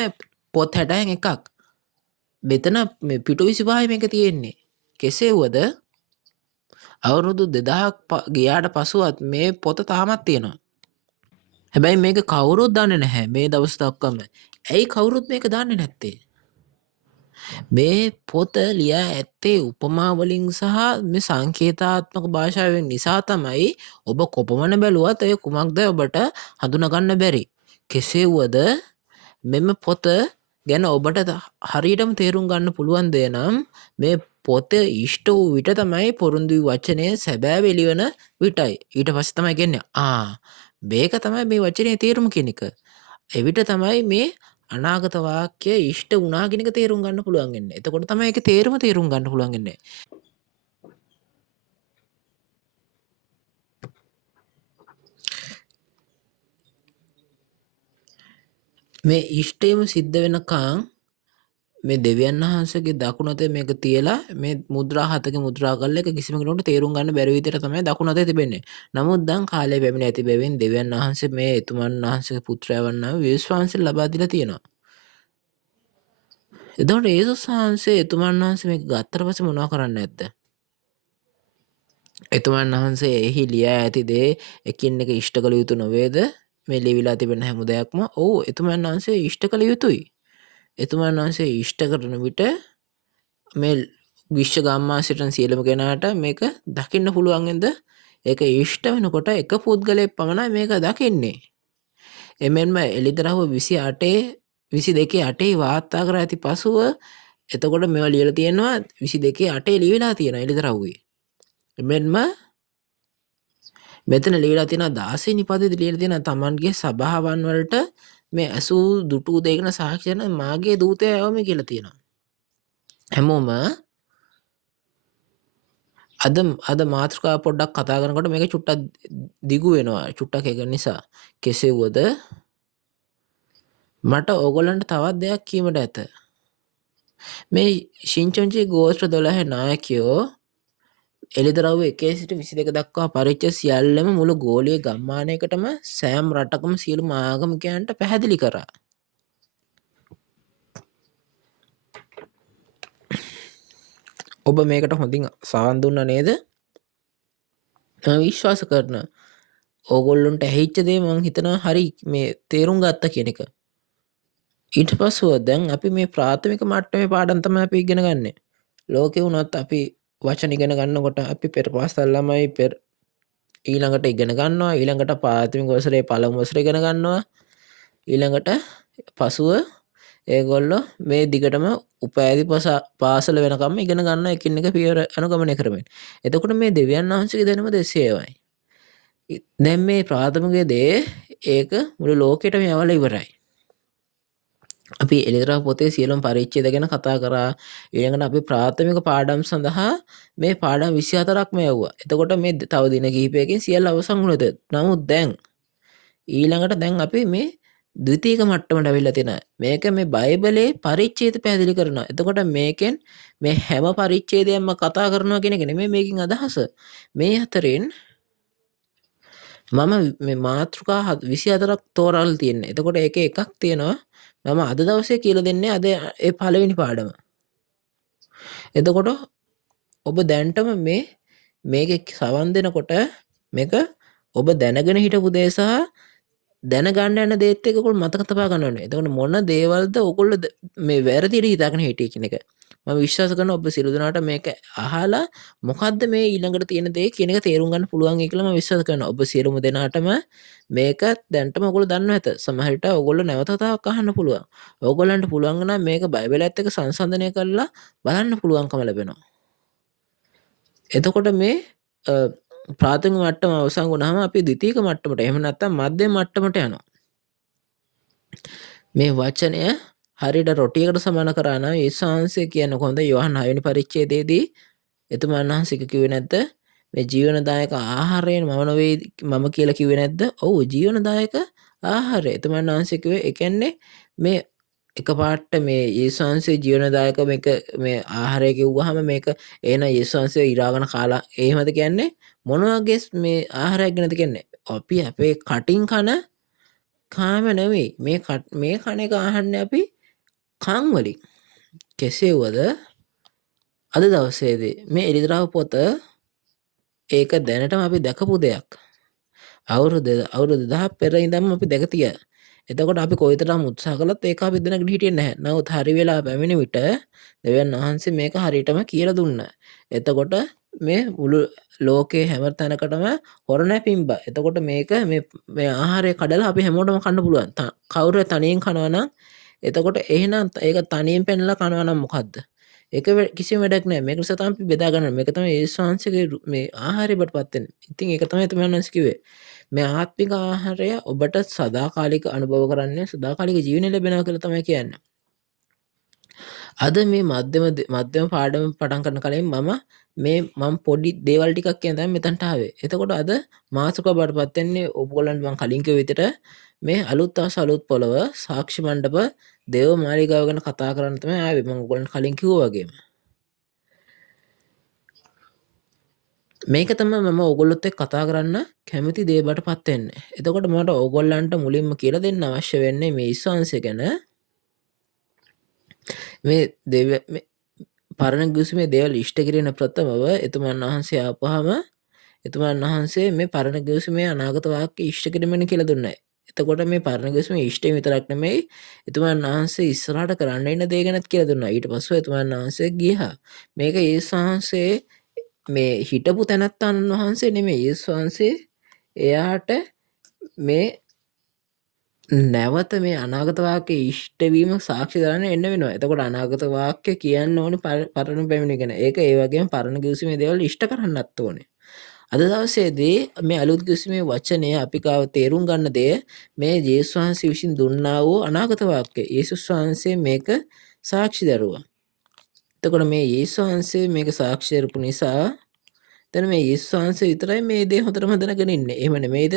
පොත් 60න් එකක්. මෙතන මේ පිටු 25යි මේක තියෙන්නේ. කෙසේ වුවද අවුරුදු 2000ක් ගියාට පසුවත් මේ පොත තාමත් තියෙනවා. හැබැයි මේක කවුරුත් දන්නේ නැහැ මේ දවස් දක්වාම. ඇයි කවුරුත් මේක දන්නේ නැත්තේ? මේ පොත ලියා ඇත්තේ උපමා වලින් සහ මේ සංකේතාත්මක භාෂාවෙන් නිසා තමයි ඔබ කොපමණ බැලුවත් ඒ කුමක්ද ඔබට හඳුනගන්න බැරි. කෙසේ වුවද මෙම පොත ගැන ඔබට හරියටම තේරුම් ගන්න පුළුවන් දේ නම් මේ පොත ඉෂ්ට වූ විට තමයි පොරොන්දු වචනය සැබෑ එළිවන විටයි. ඊට පස්සේ තමයි කියන්නේ මේක තමයි මේ වචනේ තේරුම කියන එක. එවිට තමයි මේ අනාගත වාක්‍ය ඉෂ්ට වුණා කියන එක තේරුම් ගන්න පුළුවන් වෙන්නේ. එතකොට තමයි ඒකේ තේරුම් ගන්න පුළුවන් වෙන්නේ. මේ ඉෂ්ටයම සිද්ධ වෙනකන් මේ දෙවියන් වහන්සේගේ දකුණු අතේ මේක තියලා මේ මුද්‍රා හතක මුද්‍රා කරලා ඒක කිසිම කෙනෙකුට තේරුම් ගන්න බැරි විදිහට තමයි දකුණු අතේ තිබෙන්නේ. නමුත් දැන් කාලය පැමිණ ඇති බැවින් දෙවියන් වහන්සේ මේ එතුමන් වහන්සේගේ පුත්‍රයා වන්නා විශ්වාසය ලබා දීලා තියෙනවා. එතකොට යේසුස් වහන්සේ එතුමන් වහන්සේ මේක ගත්තට පස්සේ මොනව කරන්නේ නැද්ද? එතුමන් වහන්සේ එහි ලියා ඇති දේ එකින් එක ඉෂ්ට කළ යුතු නොවේද? මේ ලියවිලා තිබෙන හැම දෙයක්ම ඔව් එතුමන් වහන්සේ ඉෂ්ට කළ යුතුයි. එතුමන් වහන්සේ ඉෂ්ට කරන විට මේ විශ්ව ගම්මා සිටින සියලුම කෙනාට මේක දකින්න පුළුවන් වෙනද? ඒක ඉෂ්ට වෙනකොට එක පුද්ගලයෙක් පමණයි මේක දකින්නේ. එමෙන්ම එළිදරව් 28 22 8 වාර්තා කර ඇති පසුව එතකොට මේවා ලියලා තියෙනවා 22 8 ලියවිලා තියෙනවා එළිදරව්වේ. මෙන්ම මෙතන ලියලා තියෙනවා 16 නිපදෙදි ලියලා තියෙනවා Tamanගේ සභාවන් වලට මේ ඇසූ දුටු දෙයකන සාක්ෂි දෙන මාගේ දූතයා යවමි කියලා තියෙනවා. හැමෝම අද මාතෘකාව පොඩ්ඩක් කතා කරනකොට මේක චුට්ටක් දිගු වෙනවා. චුට්ටක් එක නිසා. කෙසේවද මට ඕගොල්ලන්ට තවත් දෙයක් කීමට ඇත. මේ ශින්චන්චි ගෝත්‍ර 12 නායකයෝ එළිදරව්ව 1 සිට 22 දක්වා පරිච්ඡේද සියල්ලම මුළු ගෝලීය ගම්මානයකටම සෑම රටකම සියලුම ආගමිකයන්ට පැහැදිලි කරා. ඔබ මේකට හොඳින් සවන් දුන්නා නේද? මම විශ්වාස කරනවා ඕගොල්ලොන්ට ඇහිච්ච දේ මම හිතනවා හරි මේ තේරුම් ගත්ත කියන එක. ඊට පස්සෙ දැන් අපි මේ ප්‍රාථමික මට්ටමේ පාඩම් තමයි අපි ඉගෙන ගන්නෙ. ලෝකේ වුණත් අපි වචන ඉගෙන ගන්නකොට අපි පෙර පාසල් ළමයි ඊළඟට ඉගෙන ගන්නවා. ඊළඟට ප්‍රාථමික වසරේ පළමු වසරේ ඉගෙන ගන්නවා. ඊළඟට පසුව ඒගොල්ලෝ මේ දිගටම උපාධි පාසල වෙනකම් ඉගෙන ගන්න එකින් එක පියවර අනුගමනය කරමින්. එතකොට මේ දෙවියන් වහන්සේගේ දැනුම 200යි. දැන් මේ ප්‍රාථමික දේ ඒක මුළු ලෝකෙටම යවලා ඉවරයි. අපි එළිදරව් පොතේ සියලුම පරිච්ඡේද ගැන කතා කරා. ඊළඟට අපි ප්‍රාථමික පාඩම් සඳහා මේ පාඩම් 24ක්ම යවුවා. එතකොට මේ තව දින කිහිපයකින් සියල්ල අවසන් වුණද. නමුත් දැන් ඊළඟට දැන් අපි මේ ද්විතීක මට්ටමට ඇවිල්ලා තියෙනවා. මේක මේ බයිබලයේ පරිච්ඡේද පැහැදිලි කරනවා. එතකොට මේකෙන් මේ හැම පරිච්ඡේදයක්ම කතා කරනවා කියන එක නෙමෙයි මේකෙන් අදහස. මේ අතරින් මම මේ මාතෘකා 24ක් තෝරාලා තියෙනවා. එතකොට ඒකේ එකක් තියෙනවා මම අද දවසේ කියලා දෙන්නේ අද ඒ පළවෙනි පාඩම. එතකොට ඔබ දැන්ටම මේකේ සවන් දෙනකොට මේක ඔබ දැනගෙන හිටපු දේ සහ දැනගන්න යන දේත් එක්ක ඔයගොල්ලෝ මතක තබා ගන්න ඕනේ. එතකොට මොන දේවල්ද ඔයගොල්ලෝ මේ වැරදිට හිතාගෙන හිටියේ කියන එක. මම විශ්වාස කරනවා ඔබ සියලු දෙනාට මේක අහලා මොකද්ද මේ ඊළඟට තියෙන දේ කියන එක තේරුම් ගන්න පුළුවන් කියලා මම විශ්වාස කරනවා. ඔබ සියලුම දෙනාටම මේක දැන්ටම ඔයගොල්ලෝ දන්නවා ඇත. සමහර විට ඔයගොල්ලෝ නැවත වතාවක් අහන්න පුළුවන්. ඔයගොල්ලන්ට පුළුවන් නම් මේක බයිබලයත් එක්ක සංසන්දනය කරලා බලන්න පුළුවන්කම ලැබෙනවා. එතකොට මේ ප්‍රාථමික මට්ටම අවසන් වුණාම අපි ද්විතීක මට්ටමට එහෙම නැත්නම් මධ්‍යම මට්ටමට යනවා. මේ වචනය හරියට රොටියකට සමාන කරා නම් යේසුස් වහන්සේ කියන කොහොමද යෝහන් 6 වෙනි පරිච්ඡේදයේදී එතුමන් වහන්සේ කිව්වේ නැද්ද මේ ජීවනදායක ආහාරයෙන් මම නොවේ මම කියලා කිව්වේ නැද්ද? ඔව් ජීවනදායක ආහාරය. එතුමන් වහන්සේ කිව්වේ ඒ කියන්නේ මේ එකපාරට මේ යේසුස් වහන්සේ ජීවනදායක මේක මේ ආහාරය කිව්වහම මේක එහෙනම් යේසුස් වහන්සේ ඉරාගෙන කාලා එහෙමද කියන්නේ? මොන වගේ මේ ආහාරයක් ගැනද කියන්නේ? අපි අපේ කටින් කන කාම නෙවෙයි මේ කන එක අහන්නේ අපි කන් වලින්. කෙසේවද අද දවසේදී මේ එළිදරව් පොත ඒක දැනටම අපි දැකපු දෙයක්. අවුරුදු 1000 පෙර ඉඳන්ම අපි දැක තියා. එතකොට අපි කොයිතරම් උත්සාහ කළත් ඒක අපි දැනගෙන හිටියේ නැහැ. නමුත් හරි වෙලා පැමිණි විට දෙවියන් වහන්සේ මේක හරියටම කියලා දුන්නා. එතකොට මේ මුළු ලෝකේ හැම තැනකටම හොරණ පිම්බා. එතකොට මේක මේ ආහාරය කඩලා අපි හැමෝටම කන්න පුළුවන්. කවුරු තනියෙන් කනවා නම් එතකොට එහෙනම් ඒක තනියෙන් පෙන්ලා කනවා නම් මොකද්ද? ඒක කිසිම වැඩක් නැහැ. මේක නිසා තමයි අපි බෙදා ගන්න. මේක තමයි යේසුස් වහන්සේගේ මේ ආහාරය බඩපත් වෙන්නේ. ඉතින් ඒක තමයි තමයි වහන්සේ කිව්වේ. මේ ආත්මික ආහාරය ඔබට සදාකාලික අනුභව කරන්නේ සදාකාලික ජීවනය ලැබෙනවා කියලා තමයි කියන්නේ. අද මේ මධ්‍යම පාඩම පටන් කරන කලින් මම පොඩි දේවල් ටිකක් කියන තමයි මෙතනට ආවේ. එතකොට අද මාතෘකාව බඩපත් වෙන්නේ ඔයගොල්ලන්ට මම කලින් කිව්ව විදිහට මේ අලුත් ආස අලුත් පොළව සාක්ෂි මණ්ඩප දේව මාලිගාව ගැන කතා කරන්න තමයි ආවේ. මම ඔයගොල්ලන්ට කලින් කිව්වා වගේම. මේක තමයි මම ඕගොල්ලොත් එක්ක කතා කරන්න කැමති දේ බඩපත් වෙන්නේ. එතකොට මට ඕගොල්ලන්ට මුලින්ම කියලා දෙන්න අවශ්‍ය වෙන්නේ මේ ඉස්වංශය ගැන. මේ පරණ ගිවිසුමේ දේවල් ඉෂ්ට කිරීම ප්‍රථමව එතුමන් වහන්සේ ආපුවාම එතුමන් වහන්සේ මේ පරණ ගිවිසුමේ අනාගත වාක්‍ය ඉෂ්ට කිරීමනේ කියලා දුන්නා. එතකොට මේ පරණ ගිවිසුමේ ඉෂ්ටය විතරක් නෙමෙයි එතුමන් වහන්සේ ඉස්සරහට කරන්න ඉන්න දේ ගැනත් කියලා දුන්නා. ඊට පස්සේ එතුමන් වහන්සේ ගියා. මේක යේසුස් වහන්සේ මේ හිටපු තැනැත්තන් වහන්සේ නෙමෙයි යේසුස් වහන්සේ එයාට මේ නැවත මේ අනාගත වාක්‍ය ඉෂ්ට වීම සාක්ෂි දරන්න එන්න වෙනවා. එතකොට අනාගත වාක්‍ය කියන්න ඕනේ පරණ පැමිණි ගැන. ඒක ඒ වගේම පරණ කිවිසුමේ දේවල් ඉෂ්ට කරන්නත් ඕනේ. අද දවසේදී මේ අලුත් කිවිසුමේ වචනය අපි ගාව තේරුම් ගන්න දේ මේ යේසුස් වහන්සේ විසින් දුන්නා වූ අනාගත වාක්‍ය. යේසුස් වහන්සේ මේක සාක්ෂි දරුවා. එතකොට මේ යේසුස් වහන්සේ මේක සාක්ෂි දරපු නිසා දැන් මේ යේසුස් වහන්සේ විතරයි මේ දේ හොඳටම දැනගෙන ඉන්නේ. එහෙම නෙමෙයිද?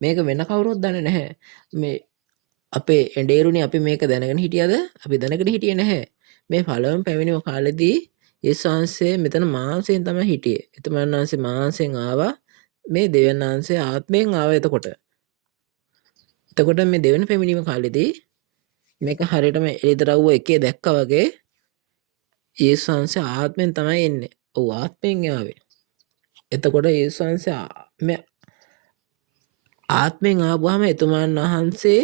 මේක වෙන කවුරුත් දන්නේ නැහැ. මේ අපේ එඬේරුනේ අපි මේක දැනගෙන හිටියද? අපි දැනගෙන හිටියේ නැහැ. මේ පළවෙනි පැමිණීම කාලෙදී යේසුස් වහන්සේ මෙතන මාංශයෙන් තමයි හිටියේ. එතුමන් වහන්සේ මාංශයෙන් ආවා. මේ දෙවියන් වහන්සේ ආත්මයෙන් ආවා එතකොට. එතකොට මේ දෙවෙනි පැමිණීම කාලෙදී මේක හරියටම එළිදරව්ව එකේ දැක්කා වගේ යේසුස් වහන්සේ ආත්මයෙන් තමයි එන්නේ. ඔව් ආත්මයෙන් ආවේ. එතකොට යේසුස් වහන්සේ මේ ආත්මෙන් ආපුවාම එතුමන් වහන්සේ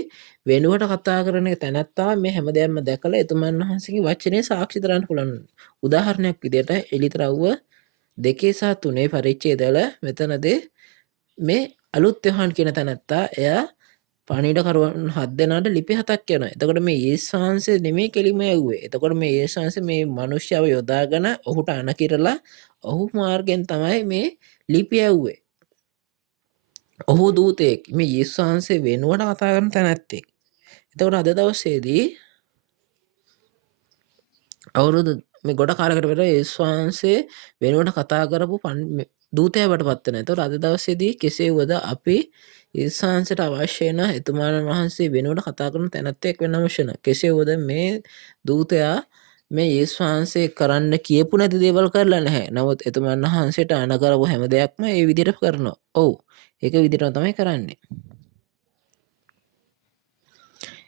වෙනුවට කතා කරන තැනැත්තා මේ හැමදේම දැකලා එතුමන් වහන්සේගේ වචනේ සාක්ෂි දරන්න පුළුවන්. උදාහරණයක් විදිහට එලිතරව්ව 2 සහ 3 පරිච්ඡේදවල මෙතනදී මේ අලුත් යොහන් කියන තැනැත්තා එයා පණිවිඩකරුවන් 7 දෙනාට ලිපි 7ක් යනවා. එතකොට මේ යේසුස් වහන්සේ නෙමෙයි කෙලිම යව්වේ. එතකොට මේ යේසුස් වහන්සේ මේ මිනිස්යාව යොදාගෙන ඔහුට අනකිරලා ඔහු මාර්ගෙන් තමයි මේ ලිපි යව්වේ. ඔහු දූතයෙක්. මේ යේසුස් වහන්සේ වෙනුවට කතා කරන තැනැත්තෙක්. එතකොට අද දවසේදී අවුරුදු මේ ගොඩ කාලයකට පෙර යේසුස් වහන්සේ වෙනුවට කතා කරපු දූතයා බටපත් වෙනවා. එතකොට අද දවසේදී කෙසේ වුවද අපි යේසුස් වහන්සේට අවශ්‍ය වෙන එතුමාණන් වහන්සේ වෙනුවට කතා කරන තැනැත්තෙක් වෙන්න අවශ්‍ය නැහැ. කෙසේ වුවද මේ දූතයා මේ යේසුස් වහන්සේ කරන්න කියපු නැති දේවල් කරලා නැහැ. නමුත් එතුමාණන් වහන්සේට අණ කරපු හැම දෙයක්ම ඒ විදිහට කරනවා. ඔව්. ඒක විදිහටම තමයි කරන්නේ.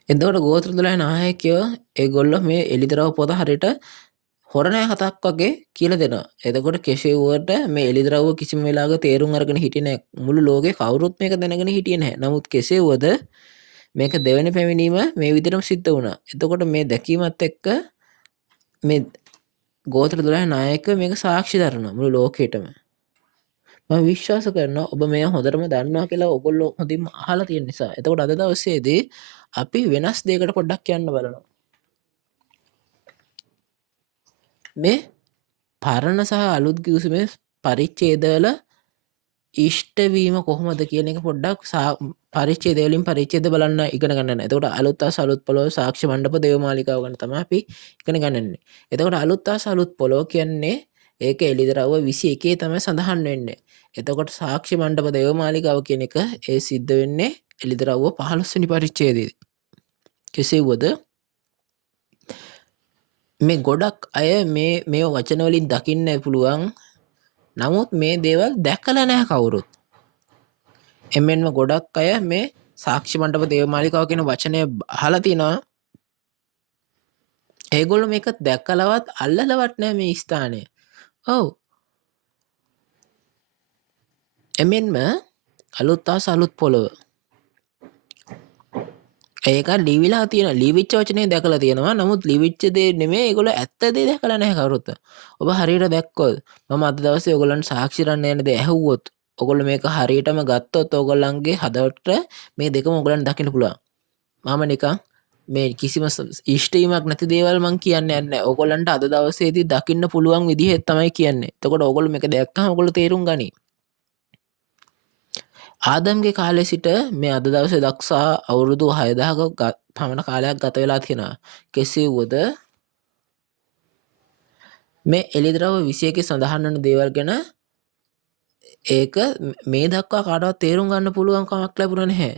එතකොට ගෝත්‍ර 12 නායකයෝ ඒගොල්ලෝ මේ එලිදරව් පොත හරියට හොරණෑ හතක් වගේ කියලා දෙනවා. එතකොට කෙසේ වුවට මේ එලිදරව් කිසිම වෙලාවක තේරුම් අරගෙන හිටියේ නැහැ. මුළු ලෝකේ කවුරුත් මේක දැනගෙන හිටියේ නැහැ. නමුත් කෙසේ වුවද මේක දෙවෙනි පැමිණීම මේ විදිහටම සිද්ධ වුණා. එතකොට මේ දැකීමත් එක්ක මේ ගෝත්‍ර 12 නායකයෝ මේක සාක්ෂි දරනවා මුළු ලෝකෙටම. මම විශ්වාස කරනවා ඔබ මේ හොඳටම දන්නවා කියලා ඔයගොල්ලෝ හොඳින්ම අහලා තියෙන නිසා. එතකොට අද දවසේදී අපි වෙනස් දෙයකට පොඩ්ඩක් යන්න බලනවා. මේ පරණ සහ අලුත් කිවිසුමේ පරිච්ඡේදවල ඉෂ්ට වීම කොහොමද කියන එක පොඩ්ඩක් පරිච්ඡේද වලින් පරිච්ඡේද බලන්න ඉගෙන ගන්න. එතකොට අලුත් ආස අලුත් පොළොව සාක්ෂි මණ්ඩප දේවමාලිකාව ගැන තමයි අපි ඉගෙන ගන්නන්නේ. එතකොට අලුත් ආස අලුත් පොළොව කියන්නේ ඒක එළිදරව්ව 21 තමයි සඳහන් වෙන්නේ. එතකොට සාක්ෂි මණ්ඩප දේවමාලිකාව කියන එක ඒ සිද්ධ වෙන්නේ එළිදරව්ව 15 වෙනි පරිච්ඡේදයේදී. කෙසේ වුවද මේ ගොඩක් අය මේ වචන වලින් දකින්න පුළුවන්. නමුත් මේ දේවල් දැකලා නැහැ කවුරුත්. එමෙන්ම ගොඩක් අය මේ සාක්ෂි මණ්ඩප දේවමාලිකාව කියන වචනය අහලා තිනවා. ඒගොල්ලෝ මේක දැකලවත් අල්ලලවත් නැහැ මේ ස්ථානය. ඔව්. එමෙන්ම අලුත් ආස අලුත් පොළොව. ඒක ලිවිලා තියෙන ලිවිච්ච වචනේ දැකලා තියෙනවා. නමුත් ලිවිච්ච දේ නෙමෙයි ඒගොල්ලෝ ඇත්ත දේ දැකලා නැහැ කවුරුත්. ඔබ හරියට දැක්කොත් මම අද දවසේ ඔයගොල්ලන්ට සාක්ෂි රන්න යන දේ ඇහුවොත් ඔයගොල්ලෝ මේක හරියටම ගත්තොත් ඔයගොල්ලන්ගේ හදවතට මේ දෙකම ඔයගොල්ලන්ට දකින්න පුළුවන්. මම නිකන් මේ කිසිම ඉෂ්ටීමක් නැති දේවල් මං කියන්නේ නැහැ. ඔයගොල්ලන්ට අද දවසේදී දකින්න පුළුවන් විදිහෙ තමයි කියන්නේ. එතකොට ඔයගොල්ලෝ මේක දැක්කම ඔයගොල්ලෝ තේරුම් ගනි. ආදම්ගේ කාලේ සිට මේ අද දවසේ දක්වා අවුරුදු 6000ක පමණ කාලයක් ගත වෙලා තියෙනවා. කෙසේ වුවද මේ එළිදරව් 21 සඳහන් වන දේවල් ගැන ඒක මේ දක්වා කාටවත් තේරුම් ගන්න පුළුවන් කමක් ලැබුණේ නැහැ.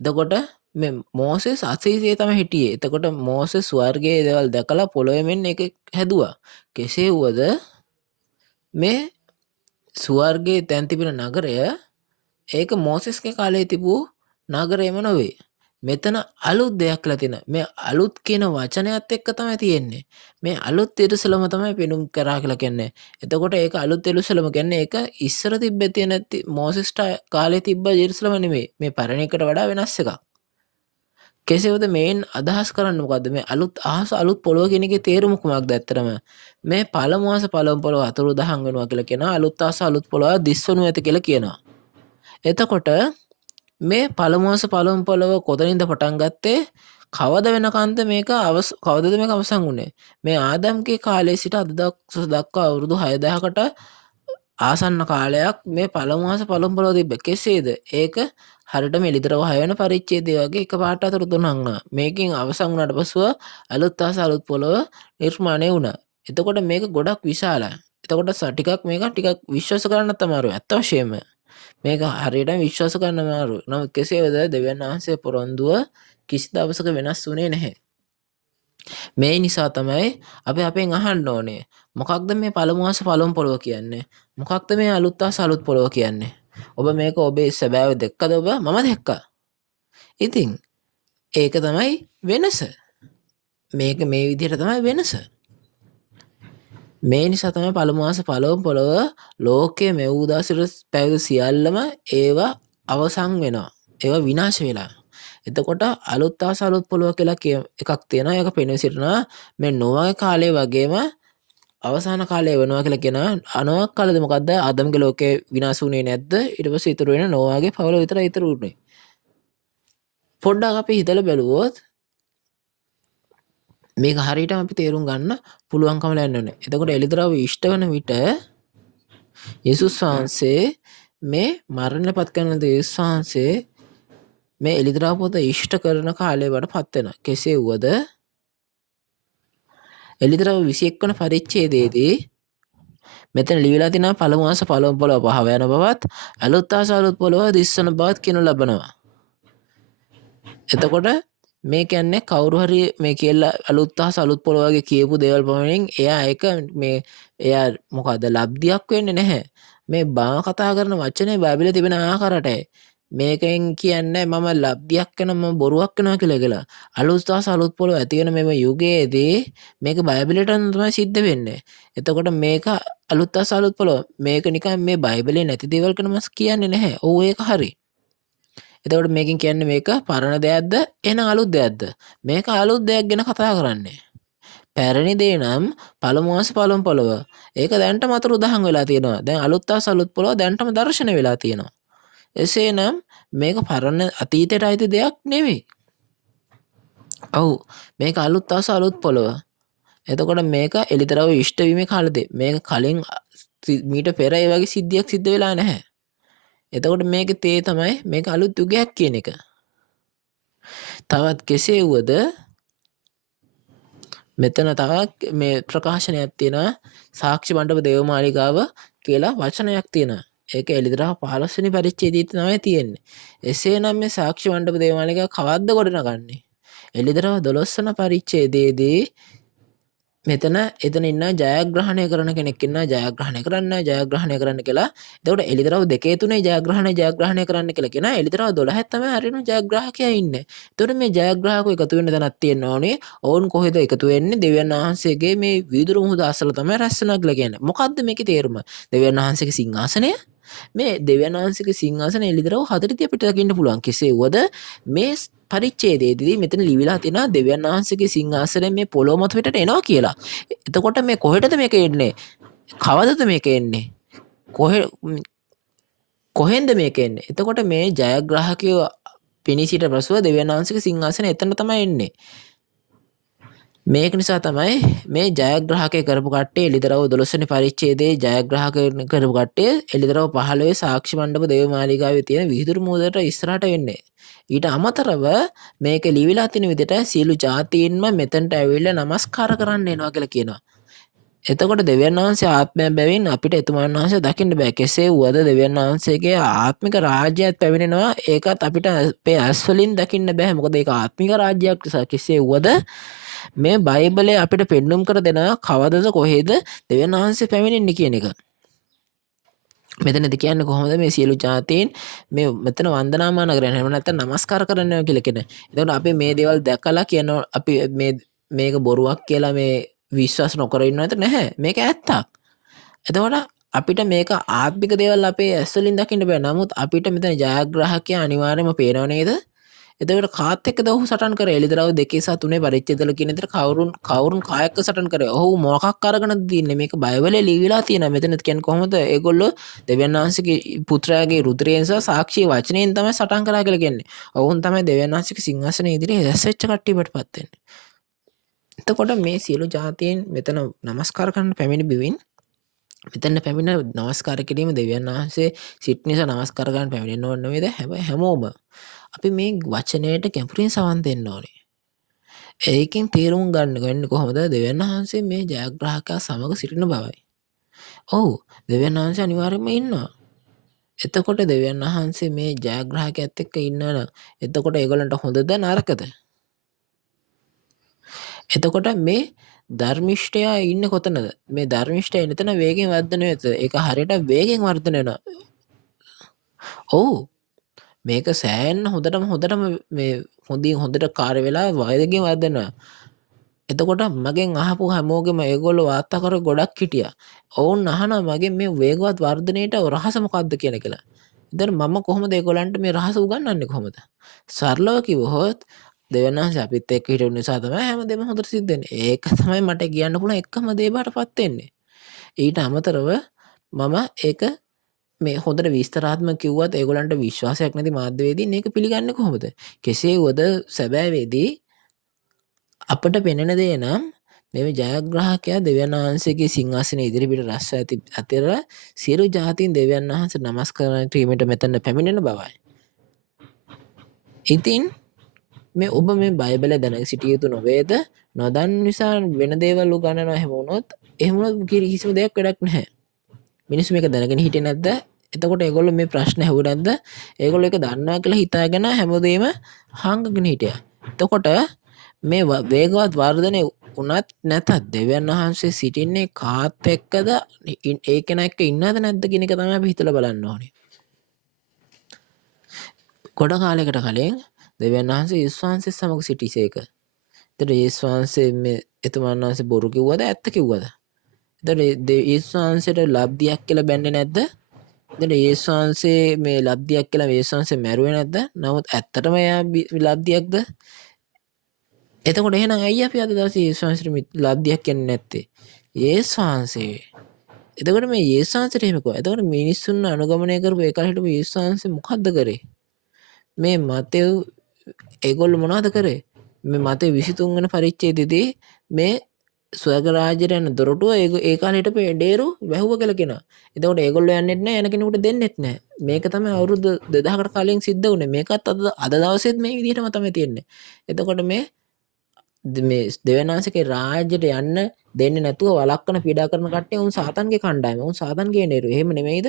එතකොට මේ මෝසෙස් අසීසේ තමයි හිටියේ. එතකොට මෝසෙස් ස්වර්ගයේ දේවල් දැකලා පොළොවේ මෙන්න එක හැදුවා. කෙසේ වුවද මේ ස්වර්ගයේ තැන් තිබෙන නගරය ඒක මෝසෙස්ගේ කාලේ තිබූ නගරයම නොවේ. මෙතන අලුත් දෙයක් කියලා තියෙනවා. මේ අලුත් කියන වචනයත් එක්ක තමයි තියෙන්නේ. මේ අලුත් එරුසලම තමයි පෙනුම් කරා කියලා කියන්නේ. එතකොට ඒක අලුත් එරුසලම කියන්නේ ඒක ඉස්සර තිබ්බ තියෙන මෝසෙස්ට කාලේ තිබ්බ එරුසලම නෙමෙයි. මේ පරණ එකට වඩා වෙනස් එකක්. කෙසේවද මේන් අදහස් කරන්න මොකද්ද? මේ අලුත් අහස අලුත් පොළොව කියන එකේ තේරුම කුමක්ද ඇත්තටම? මේ පළමු අහස පළමු පොළොව අතුරුදහන් වෙනවා කියලා කියනවා. අලුත් අහස අලුත් පොළොව දිස්වනු ඇත කියලා කියනවා. එතකොට මේ පළමුවස පළමු පොළව කොතනින්ද පටන් ගත්තේ? කවද වෙනකන්ද මේක කවදද මේක අවසන් වුණේ? මේ ආදම්ගේ කාලේ සිට අද දක්වා අවුරුදු 6000කට ආසන්න කාලයක් මේ පළමුවස පළමු පොළව තිබ්බ. කෙසේද? ඒක හරියටම එළිදරව් 6 වෙනි පරිච්ඡේදය වගේ එකපාරට අතට දුන්නා. මේකෙන් අවසන් වුණාට පසුව අලුත් ආස අලුත් පොළව නිර්මාණය වුණා. එතකොට මේක ගොඩක් විශාලයි. එතකොට ටිකක් මේක ටිකක් විශ්වාස කරන්නත් අමාරුයි. අත්ත වශයෙන්ම මේක හරියටම විශ්වාස කරන්න අමාරුයි. නමුත් කෙසේ වෙතත් දෙවියන් වහන්සේ පොරොන්දුව කිසි දවසක වෙනස් වුණේ නැහැ. මේ නිසා තමයි අපි අපෙන් අහන්න ඕනේ. මොකක්ද මේ පළමු ආස පළමු පොළව කියන්නේ? මොකක්ද මේ අලුත් ආස අලුත් පොළව කියන්නේ? ඔබ මේක ඔබේ සැබෑව දැක්කද ඔබ? මම දැක්කා. ඉතින් ඒක තමයි වෙනස. මේක මේ විදිහට තමයි වෙනස. මේ නිසා තමයි පළමු ආස පළමු පොළව ලෝකයේ මෙවූ දාසිර පැවති සියල්ලම ඒවා අවසන් වෙනවා. ඒවා විනාශ වෙලා. එතකොට අලුත් ආස අලුත් පොළව කියලා එකක් තියෙනවා. ඒක පෙනී සිටිනවා මේ නොවාගේ කාලේ වගේම අවසාන කාලය වෙනවා කියලා කියනවා. අනෝක් කාලෙද මොකද්ද? ආදම්ගේ ලෝකේ විනාශ වුණේ නැද්ද? ඊට පස්සේ ඉතුරු වෙන නොවාගේ පවුල විතරයි ඉතුරු වුණේ. පොඩ්ඩක් අපි හිතලා බැලුවොත් මේක හරියටම අපි තේරුම් ගන්න පුළුවන්කම ලැබෙන්න ඕනේ. එතකොට එළිදරව් ඉෂ්ට වෙන විට යේසුස් වහන්සේ මේ මරණයටපත් කරන යේසුස් වහන්සේ මේ එළිදරව් පොත ඉෂ්ට කරන කාලය වඩපත් වෙනවා. කෙසේ වුවද එළිදරව් 21 වන පරිච්ඡේදයේදී මෙතන ලියවිලා තියෙනවා පළමු ආස පළමු පොළව පහව යන බවත් අලුත් ආස අලුත් පොළව දිස්වන බවත් කියනු ලබනවා. එතකොට මේ කියන්නේ කවුරු හරි මේ කියලා අලුත් ආස අලුත් පොළව වගේ කියපු දේවල් පමණින් එයා ඒක මේ එයා මොකද ලබ්ධියක් වෙන්නේ නැහැ. මේ බාම කතා කරන වචනේ බයිබලයේ තිබෙන ආකාරයටයි. මේකෙන් කියන්නේ මම ලබ්ධියක් වෙන මම බොරුවක් වෙනවා කියලා. අලුත් ආස අලුත් පොළව ඇති වෙන මේ යුගයේදී මේක බයිබලයට තමයි සිද්ධ වෙන්නේ. එතකොට මේක අලුත් ආස අලුත් පොළව මේක නිකන් මේ බයිබලයේ නැති දේවල් කරන මස් කියන්නේ නැහැ. ඔව් ඒක හරි. එතකොට මේකෙන් කියන්නේ මේක පරණ දෙයක්ද එහෙනම් අලුත් දෙයක්ද? මේක අලුත් දෙයක් ගැන කතා කරන්නේ. පැරණි දේ නම් පළමු ආස පළමු පොළව. ඒක දැන්ටම අතුරු දහන් වෙලා තියෙනවා. දැන් අලුත් ආස අලුත් පොළව දැන්ටම දර්ශන වෙලා තියෙනවා. එසේනම් මේක පරණ අතීතයට අයිති දෙයක් නෙවෙයි. ඔව් මේක අලුත් ආස අලුත් පොළව. එතකොට මේක එළිදරව් ඉෂ්ට වීමේ කාලෙදී මේක කලින් මීට පෙර ඒ වගේ සිද්ධියක් සිද්ධ වෙලා නැහැ. එතකොට මේකේ තේ තමයි මේක අලුත් යුගයක් කියන එක. තවත් කෙසේ වුවද මෙතන තවත් මේ ප්‍රකාශනයක් තියෙනවා සාක්ෂි මණ්ඩප දේවමාලිගාව කියලා වචනයක් තියෙනවා. ඒක එළිදරව් 15 වෙනි පරිච්ඡේදයේ තමයි තියෙන්නේ. එසේනම් මේ සාක්ෂි මණ්ඩප දේවමාලිගාව කවද්ද ගොඩනගන්නේ? එළිදරව් 12 වන පරිච්ඡේදයේදී මෙතන එතන ඉන්න ජයග්‍රහණය කරන කෙනෙක් ඉන්නවා. ජයග්‍රහණය කරන්න කියලා. එතකොට එළිදරව් 2 3 ජයග්‍රහණය කරන්න කියලා කියනවා. එළිදරව් 12 තමයි හරියම ජයග්‍රාහකයා ඉන්නේ. එතකොට මේ ජයග්‍රාහකව එකතු වෙන්න තැනක් තියෙන්න ඕනේ. ඔවුන් කොහෙද එකතු වෙන්නේ? දෙවියන් වහන්සේගේ මේ වීදුරු මුහුද අසල තමයි රැස් වෙනවා කියලා කියන්නේ. මොකද්ද මේකේ තේරුම? දෙවියන් වහන්සේගේ සිංහාසනය මේ දෙවියන් වහන්සේගේ සිංහාසන එළිදරව් 4 අපිට දකින්න පුළුවන්. කෙසේ වුවද මේ පරිච්ඡේදයේදී මෙතන ලියවිලා තියෙනවා දෙවියන් වහන්සේගේ සිංහාසනය මේ පොළොව මත පිටට එනවා කියලා. එතකොට මේ කොහෙටද මේක එන්නේ? කවදද මේක එන්නේ? කොහෙන්ද මේක එන්නේ? එතකොට මේ ජයග්‍රාහකයෝ පිණි සිට පසුව දෙවියන් වහන්සේගේ සිංහාසනය එතන තමයි එන්නේ. මේක නිසා තමයි මේ ජයග්‍රාහකය කරපු කට්ටිය එළිදරව් 12 වෙනි පරිච්ඡේදයේ ජයග්‍රාහකය කරපු කට්ටිය එළිදරව් 15 සාක්ෂි මණ්ඩප දේවමාලිගාවේ තියෙන විහිදුරු මුහුදට ඉස්සරහට වෙන්නේ. ඊට අමතරව මේක ලියවිලා තියෙන විදිහට සියලු ජාතීන්ම මෙතනට ඇවිල්ලා নমස්කාර කරන්න එනවා කියලා කියනවා. එතකොට දෙවියන් වහන්සේ ආත්මයක් බැවින් අපිට එතුමන් වහන්සේ දකින්න බෑ. කෙසේ වුවද දෙවියන් වහන්සේගේ ආත්මික රාජ්‍යයක් පැමිණෙනවා. ඒකත් අපිට අපේ ඇස් වලින් දකින්න බෑ. මොකද ඒක ආත්මික රාජ්‍යයක් නිසා. කෙසේ වුවද මේ බයිබලයේ අපිට පෙන්눔 කර දෙනවා කවදද කොහෙද දෙවියන් වහන්සේ පැමිණෙන්නේ කියන එක. මෙතනද කියන්නේ කොහොමද මේ සියලු ජාතීන් මේ මෙතන වන්දනාමාන කරගෙන එහෙම නැත්නම් নমස්කාර කරනවා කියලා කියන. එතකොට අපි මේ දේවල් දැකලා කියනවා අපි මේක බොරුවක් කියලා මේ විශ්වාස නොකර ඉන්නවද නැහැ. මේක ඇත්තක්. එතකොට අපිට මේක ආත්මික දේවල් අපේ ඇස් වලින් දකින්න බෑ. නමුත් අපිට මෙතන ජයග්‍රාහකයා අනිවාර්යයෙන්ම පේනව නේද? එතකොට කාත් එක්කද ඔහු සටන් කරේ? එළිදරව් 2 සහ 3 පරිච්ඡේදවල කියන විදිහට කවුරුන් කායක සටන් කරේ? ඔහු මොකක් අරගෙනද තියන්නේ? මේක බයිබලයේ ලියවිලා තියෙනවා. මෙතන කියන්නේ කොහොමද? ඒගොල්ලෝ දෙවියන් වහන්සේගේ පුත්‍රයාගේ රුධිරයෙන් සහ සාක්ෂි වචනයෙන් තමයි සටන් කරා කියලා කියන්නේ. ඔවුන් තමයි දෙවියන් වහන්සේගේ සිංහාසනයේ ඉදිරියේ රැස් වෙච්ච කට්ටියටපත් වෙන්නේ. එතකොට මේ සියලු ජාතීන් මෙතන නමස්කාර කරන්න පැමිණි බිවින් මෙතන පැමිණ නමස්කාර කිරීම දෙවියන් වහන්සේ සිට නිසා නමස්කාර කරන්න පැමිණෙන්න ඕන නෙවෙයිද? හැබැයි හැමෝම අපි මේ වචනයට ගැඹුරින් සවන් දෙන්න ඕනේ. ඒකෙන් තේරුම් ගන්න වෙන්නේ කොහොමද? දෙවියන් වහන්සේ මේ ජයග්‍රාහකයා සමග සිටින බවයි. ඔව් දෙවියන් වහන්සේ අනිවාර්යයෙන්ම ඉන්නවා. එතකොට දෙවියන් වහන්සේ මේ ජයග්‍රාහකයාත් එක්ක ඉන්නවා. එතකොට ඒගොල්ලන්ට හොඳද නරකද? එතකොට මේ ධර්මිෂ්ඨයා ඉන්නේ කොතනද? මේ ධර්මිෂ්ඨයා එතන වේගෙන් වර්ධනය වෙත. ඒක හරියට වේගෙන් වර්ධනය වෙනවා. ඔව් මේක සෑහෙන්න හොඳටම මේ හොඳට කාර්ය වෙලා වේගෙන් වර්ධනය වෙනවා. එතකොට මගෙන් අහපු හැමෝගෙම ඒගොල්ලෝ වාර්තා කර ගොඩක් හිටියා. ඔවුන් අහනවා මගෙන් මේ වේගවත් වර්ධනයේට රහස මොකක්ද කියලා. ඉතින් මම කොහොමද ඒගොල්ලන්ට මේ රහස උගන්වන්නේ කොහොමද? සරලව කිව්වොත් දෙවියන් වහන්සේ අපිත් එක්ක හිටපු නිසා තමයි හැමදේම හොඳට සිද්ධ වෙන්නේ. ඒක තමයි මට කියන්න පුළුවන් එකම දේ බාටපත් වෙන්නේ. ඊට අමතරව මම ඒක මේ හොඳට විස්තරාත්මක කිව්වත් ඒගොල්ලන්ට විශ්වාසයක් නැති මාධ්‍යවේදීන් මේක පිළිගන්නේ කොහොමද? කෙසේ වුවද සැබෑවේදී අපට පෙනෙන දේ නම් මේ ජයග්‍රාහකයා දෙවියන් වහන්සේගේ සිංහාසනයේ ඉදිරිපිට රැස් ඇති අතර සියලු ජාතීන් දෙවියන් වහන්සේ නමස්කාර කිරීමට මෙතන පැමිණෙන බවයි. ඉතින් මේ ඔබ මේ බයිබලය දැන සිටිය යුතු නොවේද? නොදන්න නිසා වෙන දේවල් උගන්වනවා එහෙම වුණොත් කිසිම දෙයක් වැඩක් නැහැ. මිනිස්සු මේක දැනගෙන හිටියේ නැද්ද? එතකොට ඒගොල්ලෝ මේ ප්‍රශ්න ඇහුවේ නැද්ද? ඒගොල්ලෝ ඒක දන්නවා කියලා හිතාගෙන හැමදේම හංගගෙන හිටියා. එතකොට මේ වේගවත් වර්ධනය උනත් නැතත් දෙවියන් වහන්සේ සිටින්නේ කාත් එක්කද? ඒ කෙනා එක්ක ඉන්නවද නැද්ද කියන එක තමයි අපි හිතලා බලන්න ඕනේ. ගොඩ කාලයකට කලින් දෙවියන් වහන්සේ යේසුස් වහන්සේ සමග සිටිසේක. එතකොට යේසුස් වහන්සේ මේ එතුමන් වහන්සේ බොරු කිව්වද ඇත්ත කිව්වද? එතකොට යේසුස් වහන්සේට ලබ්ධියක් කියලා බැන්නේ නැද්ද? එතකොට යේසුස් වහන්සේ මේ ලබ්ධියක් කියලා යේසුස් වහන්සේ මැරුවේ නැද්ද? නමුත් ඇත්තටම එයා ලබ්ධියක්ද? එතකොට එහෙනම් ඇයි අපි අද දවසේ යේසුස් වහන්සේට ලබ්ධියක් කියන්නේ නැත්තේ? යේසුස් වහන්සේ. එතකොට මේ යේසුස් වහන්සේට එහෙම කොහොමද? එතකොට මිනිස්සුන් අනුගමනය කරපු ඒ කාලේ හිටපු යේසුස් වහන්සේ මොකද්ද කරේ? මේ මතෙව් ඒගොල්ලෝ මොනවද කරේ? මේ මතෙව් 23 වෙනි පරිච්ඡේදයේදී මේ ස්වර්ග රාජ්‍යයට යන දොරටුව ඒ කාලේ හිටපු ඩේරු වැහුව කියලා කියනවා. එතකොට ඒගොල්ලෝ යන්නෙත් නැහැ, යන කෙනෙකුට දෙන්නෙත් නැහැ. මේක තමයි අවුරුදු 2000කට කලින් සිද්ධ වුණේ. මේකත් අද දවසේත් මේ විදිහටම තමයි තියෙන්නේ. එතකොට මේ දෙවියන් වහන්සේගේ රාජ්‍යයට යන්න දෙන්නේ නැතුව වළක්වන පීඩා කරන කට්ටිය උන් සාතන්ගේ කණ්ඩායම. උන් සාතන්ගේ ඩේරු. එහෙම නෙමෙයිද?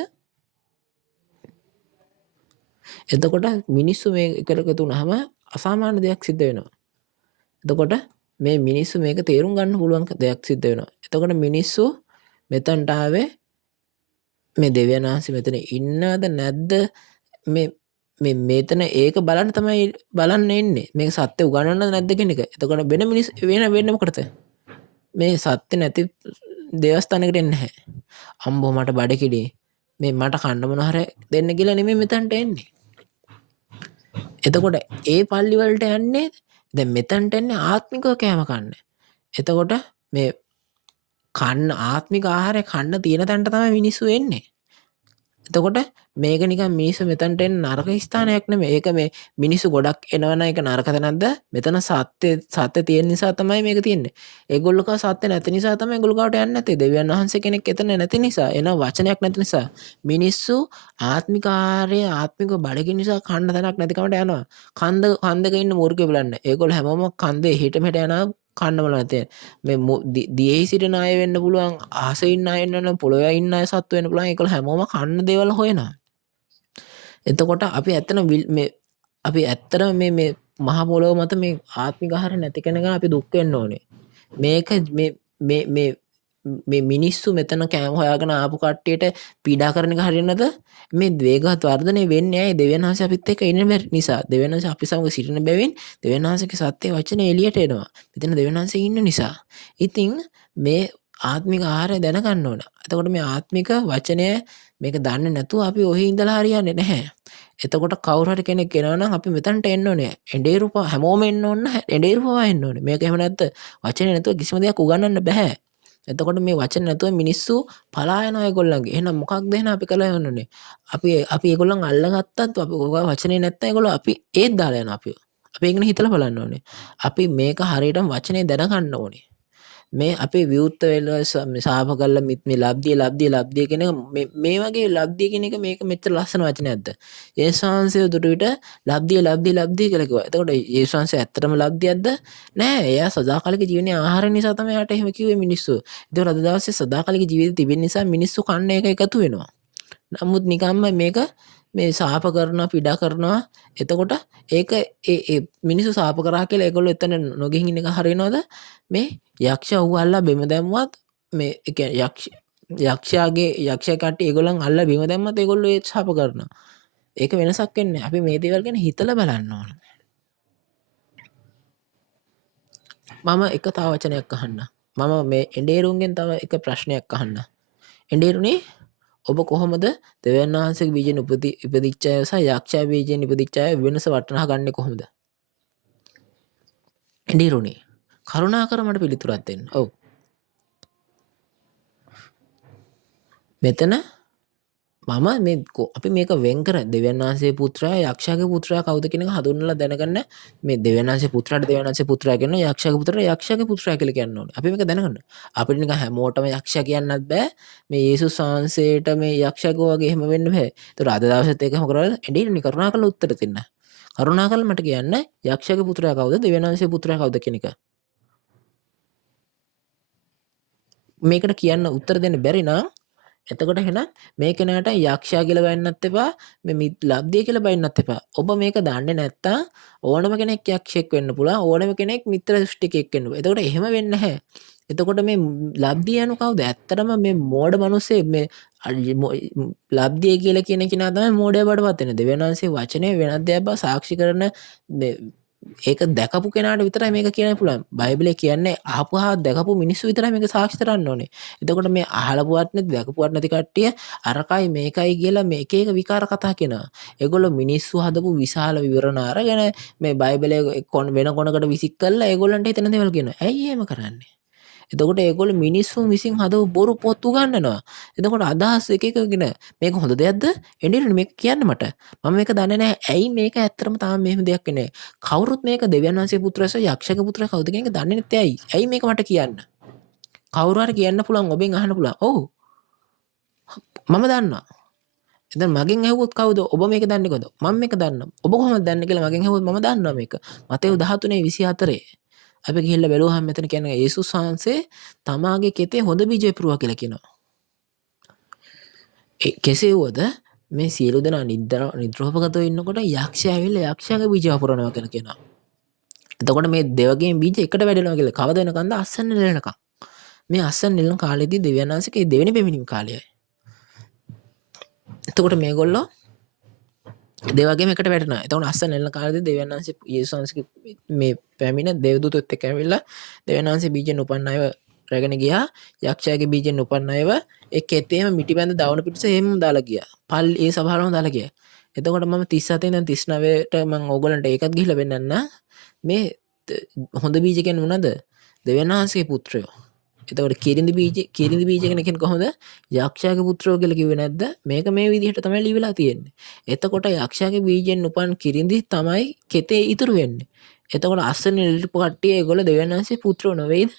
එතකොට මිනිස්සු මේ එකට එකතු වුණාම අසාමාන්‍ය දෙයක් සිද්ධ වෙනවා. එතකොට මේ මිනිස්සු මේක තේරුම් ගන්න පුළුවන් දෙයක් සිද්ධ වෙනවා. එතකොට මිනිස්සු මෙතනට ආවේ මේ දෙවියන් වහන්සේ මෙතන ඉන්නවද නැද්ද? මේ මෙතන ඒක බලන්න තමයි බලන්න එන්නේ. මේක සත්‍ය උගන්වන්නද නැද්ද කියන එක. එතකොට වෙන මිනිස්සු වෙන්නේ මොකටද? මේ සත්‍ය නැති දේවස්ථානයකට එන්නේ නැහැ. අම්බෝ මට බඩකිඩි මේ මට කන්න මොන හරි දෙන්න කියලා නෙමෙයි මෙතනට එන්නේ. එතකොට ඒ පල්ලි වලට යන්නේ දැන් මෙතනට එන්නේ ආත්මිකව කෑම කන්න. එතකොට මේ කන්න ආත්මික ආහාරය කන්න තියෙන තැනට තමයි මිනිස්සු එන්නේ. එතකොට මේක නිකන් මිනිස්සු මෙතනට එන්න නරක ස්ථානයක් නෙමෙයි. ඒක මේ මිනිස්සු ගොඩක් එනවනම් ඒක නරකද නැද්ද? මෙතන සත්‍ය තියෙන නිසා තමයි මේක තියෙන්නේ. ඒගොල්ලෝ කව සත්‍ය නැති නිසා තමයි ඒගොල්ලෝ කාට යන්නේ නැත්තේ. දෙවියන් වහන්සේ කෙනෙක් එතන නැති නිසා, එන වචනයක් නැති නිසා මිනිස්සු ආත්මික ආහාරය ආත්මික බඩගින්න නිසා කන්න තැනක් නැති කමට යනවා. කන්දක ඉන්න මුර්ගෙ බලන්න. ඒගොල්ලෝ හැමෝම කන්දේ හිට මෙහෙට යනවා කන්න බල නැතේ. මේ දියෙහි සිටින අය වෙන්න පුළුවන්, අහසේ ඉන්න අය වෙන්න පුළුවන්, පොළොවේ ඉන්න අය සත්තු වෙන්න පුළුවන්. ඒගොල්ලෝ හැමෝම කන්න දේවල් හොයනවා. එතකොට අපි ඇත්තටම මේ මහ පොළොව මත මේ ආත්මික ආහාර නැති කෙනක අපි දුක් වෙන්න ඕනේ. මේක මේ මිනිස්සු මෙතන කෑම හොයාගෙන ආපු කට්ටියට පීඩා කරන එක හරියනද? මේ වේගවත් වර්ධනය වෙන්නේ ඇයි? දෙවියන් වහන්සේ අපිත් එක්ක ඉන්න නිසා. දෙවියන් වහන්සේ අපි සමග සිටින බැවින් දෙවියන් වහන්සේගේ සත්‍ය වචනේ එළියට එනවා. මෙතන දෙවියන් වහන්සේ ඉන්න නිසා. ඉතින් මේ ආත්මික ආහාරය දැනගන්න ඕන. එතකොට මේ ආත්මික වචනය මේක දන්නේ නැතුව අපි ඔහි ඉඳලා හරියන්නේ නැහැ. එතකොට කවුරු හරි කෙනෙක් එනවා නම් අපි මෙතනට එන්න ඕනේ. එඬේරු හැමෝම එන්න ඕන නැහැ. එඬේරු පවා එන්න ඕනේ. මේක එහෙම නැත්නම් වචනේ නැතුව කිසිම දෙයක් උගන්වන්න බෑ. එතකොට මේ වචන නැතුව මිනිස්සු පලා යනවා ඒගොල්ලන්ගේ. එහෙනම් මොකක්ද එහෙනම් අපි කළ යන්නේ? අපි ඒගොල්ලන් අල්ලගත්තත් අපි ඔය වචනේ නැත්නම් ඒගොල්ලෝ අපි ඒත් දාලා යනවා අපිව. අපි ඒක නේ හිතලා බලන්න ඕනේ. අපි මේක හරියටම වචනේ දැනගන්න ඕනේ. මේ අපේ විවෘත වෙලා සාප කරලා මේ ලබ්ධිය කියන එක මේ වගේ ලබ්ධිය කියන එක මේක මෙච්චර ලස්සන වචනයක්ද? යේසුස් වහන්සේ දුටු විට ලබ්ධිය කියලා කිව්වා. එතකොට යේසුස් වහන්සේ ඇත්තටම ලබ්ධියක්ද? නෑ. එයා සදාකාලික ජීවනයේ ආහාර නිසා තමයි යාට එහෙම කිව්වේ මිනිස්සු. ඒතකොට අද දවසේ සදාකාලික ජීවිතය තිබෙන නිසා මිනිස්සු කන්න එක එකතු වෙනවා. නමුත් නිකම්ම මේක මේ සාප කරනවා පීඩා කරනවා. එතකොට ඒක ඒ මිනිස්සු සාප කරා කියලා ඒගොල්ලෝ එතන නොගෙහින් ඉන්න එක හරිනවද? මේ යක්ෂ ඌ අල්ලා බිම දැම්මත් මේ ඒ කියන්නේ යක්ෂ කට්ටිය ඒගොල්ලන් අල්ලා බිම දැම්මත් ඒගොල්ලෝ ඒ සාප කරනවා. ඒක වෙනසක් වෙන්නේ. අපි මේ දේවල් ගැන හිතලා බලන්න ඕන. මම එක තව වචනයක් අහන්න. මම මේ එඬේරුන්ගෙන් තව එක ප්‍රශ්නයක් අහන්න. එඬේරුනේ ඔබ කොහොමද දෙවියන් වහන්සේගේ බීජෙන් ඉපදිච්ච අය සහ යක්ෂයා බීජෙන් ඉපදිච්ච අය වෙනස වටහා ගන්නේ කොහොමද? එඬේරුනේ කරුණාකර මට පිළිතුරක් දෙන්න. ඔව්. මෙතන මම මේ අපි මේක වෙන් කර දෙවියන් වහන්සේ පුත්‍රයා යක්ෂයාගේ පුත්‍රයා කවුද කියන එක හඳුන්වලා දැනගන්න. මේ දෙවියන් වහන්සේ පුත්‍රයාට දෙවියන් වහන්සේ පුත්‍රයා කියනවා, යක්ෂයාගේ පුත්‍රයාට යක්ෂයාගේ පුත්‍රයා කියලා කියන්න ඕනේ. අපි මේක දැනගන්න. අපිට නිකන් හැමෝටම යක්ෂයා කියන්නත් බෑ. මේ යේසුස් වහන්සේට මේ යක්ෂයාගෝ වගේ එහෙම වෙන්න බෑ. ඒතර අද දවසෙත් ඒක මොකද කරලා එඬිනේ කරුණාකරලා උත්තර දෙන්න. කරුණාකරලා මට කියන්න යක්ෂයාගේ පුත්‍රයා කවුද දෙවියන් වහන්සේ පුත්‍රයා කවුද කියන එක. මේකට කියන්න උත්තර දෙන්න බැරි නම් එතකොට එහෙනම් මේ කෙනාට යක්ෂයා කියලා බයින්නත් එපා මේ ලබ්ධිය කියලා බයින්නත් එපා. ඔබ මේක දන්නේ නැත්තම් ඕනම කෙනෙක් යක්ෂයෙක් වෙන්න පුළුවන්. ඕනම කෙනෙක් මිත්‍ර දෘෂ්ටිකයෙක් වෙන්න පුළුවන්. එතකොට එහෙම වෙන්නේ නැහැ. එතකොට මේ ලබ්ධිය යනු කවුද? ඇත්තටම මේ මෝඩ මිනිස්සේ මේ ලබ්ධිය කියලා කියන කෙනා තමයි මෝඩයා බඩපත් වෙන්නේ. දෙවියන් වහන්සේ වචනේ වෙනත් දෙයක් බව සාක්ෂි කරන ඒක දැකපු කෙනාට විතරයි මේක කියන්න පුළුවන්. බයිබලයේ කියන්නේ අහපුවා දැකපු මිනිස්සු විතරයි මේක සාක්ෂි කරන්න ඕනේ. එතකොට මේ අහලපුවත් නැති දැකපුවත් නැති කට්ටිය අරකයි මේකයි කියලා මේ එක එක විකාර කතා කියනවා. ඒගොල්ලෝ මිනිස්සු හදපු විශාල විවරණ අරගෙන මේ බයිබලයේ වෙන කොනකට විසික් කරලා ඒගොල්ලන්ට හිතන දේවල් කියනවා. ඇයි එහෙම කරන්නේ? එතකොට ඒගොල්ලෝ මිනිස්සුන් විසින් හදපු බොරු පොත් උගන්වනවා. එතකොට අදහස් එක එකගෙන මේක හොඳ දෙයක්ද? එන්නේ මේක කියන්න මට. මම මේක දන්නේ නැහැ. ඇයි මේක ඇත්තටම තාම මෙහෙම දෙයක් වෙන්නේ? කවුරුත් මේක දෙවියන් වහන්සේ පුත්‍රයස යක්ෂක පුත්‍රය කවුද කියන එක දන්නේ නැත්තේ ඇයි? ඇයි මේක මට කියන්න? කවුරු හරි කියන්න පුළුවන් ඔබෙන් අහන්න පුළුවන්. ඔව්. මම දන්නවා. එතන මගෙන් ඇහුවොත් කවුද? ඔබ මේක දන්නේ කොහොමද? මම මේක දන්නවා. ඔබ කොහොමද දන්නේ කියලා මගෙන් ඇහුවොත් මම දන්නවා මේක. මතෙව් 13:24 අපි ගිහිල්ලා බැලුවහම මෙතන කියන්නේ යේසුස් වහන්සේ තමාගේ කෙතේ හොඳ බීජ පිරුවා කියලා කියනවා. කෙසේ වුවද මේ සියලු දෙනා නිද්‍රෝපගතව ඉන්නකොට යක්ෂයා ඇවිල්ලා යක්ෂයාගේ බීජ වපුරනවා කියලා කියනවා. එතකොට මේ දෙවගේ බීජ එකට වැඩෙනවා කියලා කවද වෙනකන්ද අස්සන්න නෙලනකම්. මේ අස්සන්න නෙලන කාලෙදී දෙවියන් වහන්සේගේ දෙවෙනි පැමිණීම කාලයයි. එතකොට මේගොල්ලෝ දෙවගේ එකට වැටෙනවා. එතකොට අස්සන්න නෙලන කාලෙදී දෙවියන් වහන්සේ යේසුස් වහන්සේගේ මේ පැමිණ දේවදූතොත් එක්ක ඇවිල්ලා දෙවියන් වහන්සේ බීජෙන් උපන් අයව රැගෙන ගියා. යක්ෂයාගේ බීජෙන් උපන් අයව ඒ කෙතේම මිටිබැඳ දවන පිටස එහෙම දාලා ගියා. ඒ සභාවලම දාලා ගියා. එතකොට මම 37 ඉඳන් 39ට මම ඕගලන්ට ඒකත් ගිහිල්ලා වෙන්නන්න. මේ හොඳ බීජ කියන්නේ මොනවද? දෙවියන් වහන්සේගේ පුත්‍රයෝ. එතකොට කිරිඳි බීජ කෙනෙක් කොහොමද? යක්ෂයාගේ පුත්‍රයෝ කියලා කිව්වේ නැද්ද? මේක මේ විදිහට තමයි ලියවිලා තියෙන්නේ. එතකොට යක්ෂයාගේ බීජෙන් උපන් කිරිඳි තමයි කෙතේ ඉතුරු වෙන්නේ. එතකොට අස්සනේ ලිපු කට්ටිය ඒගොල්ලෝ දෙවියන් වහන්සේ පුත්‍රයෝ නෙවෙයිද?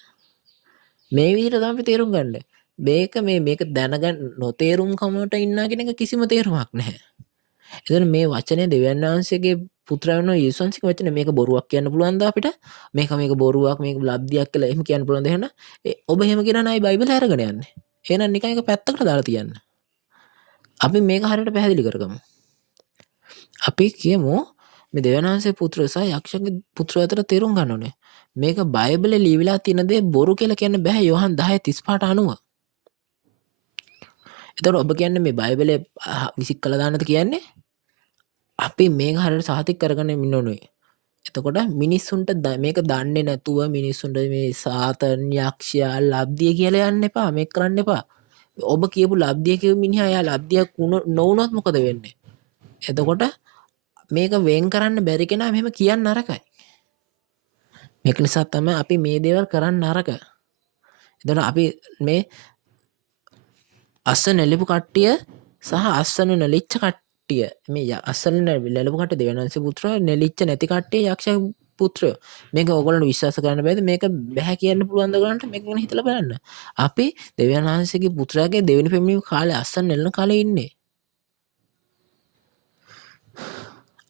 මේ විදිහට තමයි තේරුම් ගන්න. මේක දැනගන්න නොතේරුම් කමකට ඉන්නා කියන එක කිසිම තේරුමක් නැහැ. එතන මේ වචනේ දෙවියන් වහන්සේගේ පුත්‍රයන් යේසුස් වහන්සේගේ වචනේ මේක බොරුවක් කියන්න පුළුවන්ද අපිට? මේක බොරුවක් මේක ලබ්ධියක් කියලා එහෙම කියන්න පුළුවන්ද එහෙනම්? ඔබ එහෙම කියනවා නම් බයිබලය අරගෙන යන්නේ. එහෙනම් නිකන් එක පැත්තකට දාලා තියන්න. අපි මේක හරියට පැහැදිලි කරගමු. අපි කියමු මේ දෙවියන් වහන්සේ පුත්‍රය සහ යක්ෂගේ පුත්‍රය අතර තේරුම් ගන්න ඕනේ. මේක බයිබලේ ලියවිලා තියෙන දේ බොරු කියලා කියන්න බෑ යෝහන් 10:35ට අනුව. එතකොට ඔබ කියන්නේ මේ බයිබලේ විසික් කළා දාන්නද කියන්නේ? අපි මේක හරියට සාතික කරගෙන ඉන්න ඕනේ. එතකොට මිනිස්සුන්ට මේක දන්නේ නැතුව මිනිස්සුන්ට මේ සාතන් යක්ෂයා ලබ්ධිය කියලා යන්න එපා. මේක කරන්න එපා. ඔබ කියපු ලබ්ධිය කියපු මිනිහා එයා ලබ්ධියක් නොවුනොත් මොකද වෙන්නේ? එතකොට මේක වෙන් කරන්න බැරි කෙනා මෙහෙම කියන්න නරකයි. මේක නිසා තමයි අපි මේ දේවල් කරන්න නරක. එතකොට අපි මේ අස්ස නෙලිපු කට්ටිය සහ අස්සනු නෙලිච්ච කට්ටිය මේ අස්සන ලැබු කට දෙවනන්ස පුත්‍ර නෙලිච්ච නැති කට්ටිය යක්ෂ පුත්‍රයෝ මේක ඔයගොල්ලන්ට විශ්වාස කරන්න බෑද මේක බැහැ කියන්න පුළුවන් ද ඔයගොල්ලන්ට මේක ගැන හිතලා බලන්න. අපි දෙවියන් වහන්සේගේ පුත්‍රයාගේ දෙවෙනි පැමිණීම කාලේ අස්සන් නෙලන කාලේ ඉන්නේ.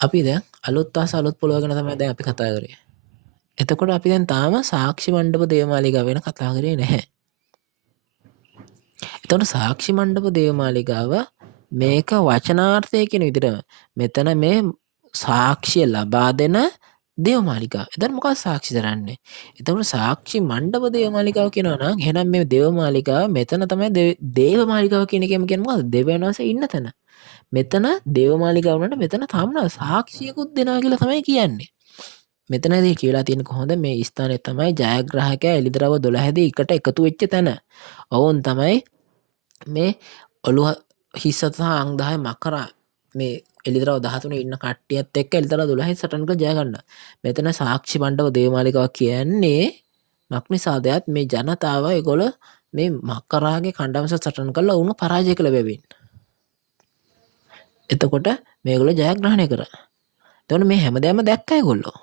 අපි දැන් අලුත් ආස අලුත් පොළොව ගැන තමයි දැන් අපි කතා කරේ. එතකොට අපි දැන් තාම සාක්ෂි මණ්ඩප දේවමාලිගාව ගැන කතා කරේ නැහැ. එතකොට සාක්ෂි මණ්ඩප දේවමාලිගාව මේක වචනාර්ථය කියන විදිහට මෙතන මේ සාක්ෂිය ලබා දෙන දේවමාලිගාව. එතන මොකක්ද සාක්ෂි දරන්නේ? එතකොට සාක්ෂි මණ්ඩප දේවමාලිගාව කියනවා නම් එහෙනම් මේ දේවමාලිගාව මෙතන තමයි දේවමාලිගාව කියන එකම කියන්නේ මොකද්ද? දෙවියන් වහන්සේ ඉන්න තැන. මෙතන දේවමාලිගාව වුණාට මෙතන තාම සාක්ෂියකුත් දෙනවා කියලා තමයි කියන්නේ. මෙතනදී කියලා තියෙන කොහොමද මේ ස්ථානයේ තමයි ජයග්‍රාහකයා එළිදරව් 12 දී එකට එකතු වෙච්ච තැන. ඔවුන් තමයි මේ ඔළුව හිස සහ අං 10 මකරා මේ එළිදරව් 13 ඉන්න කට්ටියත් එක්ක එළිදරව් 12 සටනක ජය ගන්න. මෙතන සාක්ෂි මණ්ඩප දේවමාලිකාව කියන්නේ මක්නිසාදයක් මේ ජනතාව ඒගොල්ල මේ මකරාගේ කණ්ඩායම සටන් කරලා වුණ පරාජය කළ බැවින්. එතකොට මේගොල්ලෝ ජයග්‍රහණය කරා. එතකොට මේ හැමදේම දැක්ක ඒගොල්ලෝ.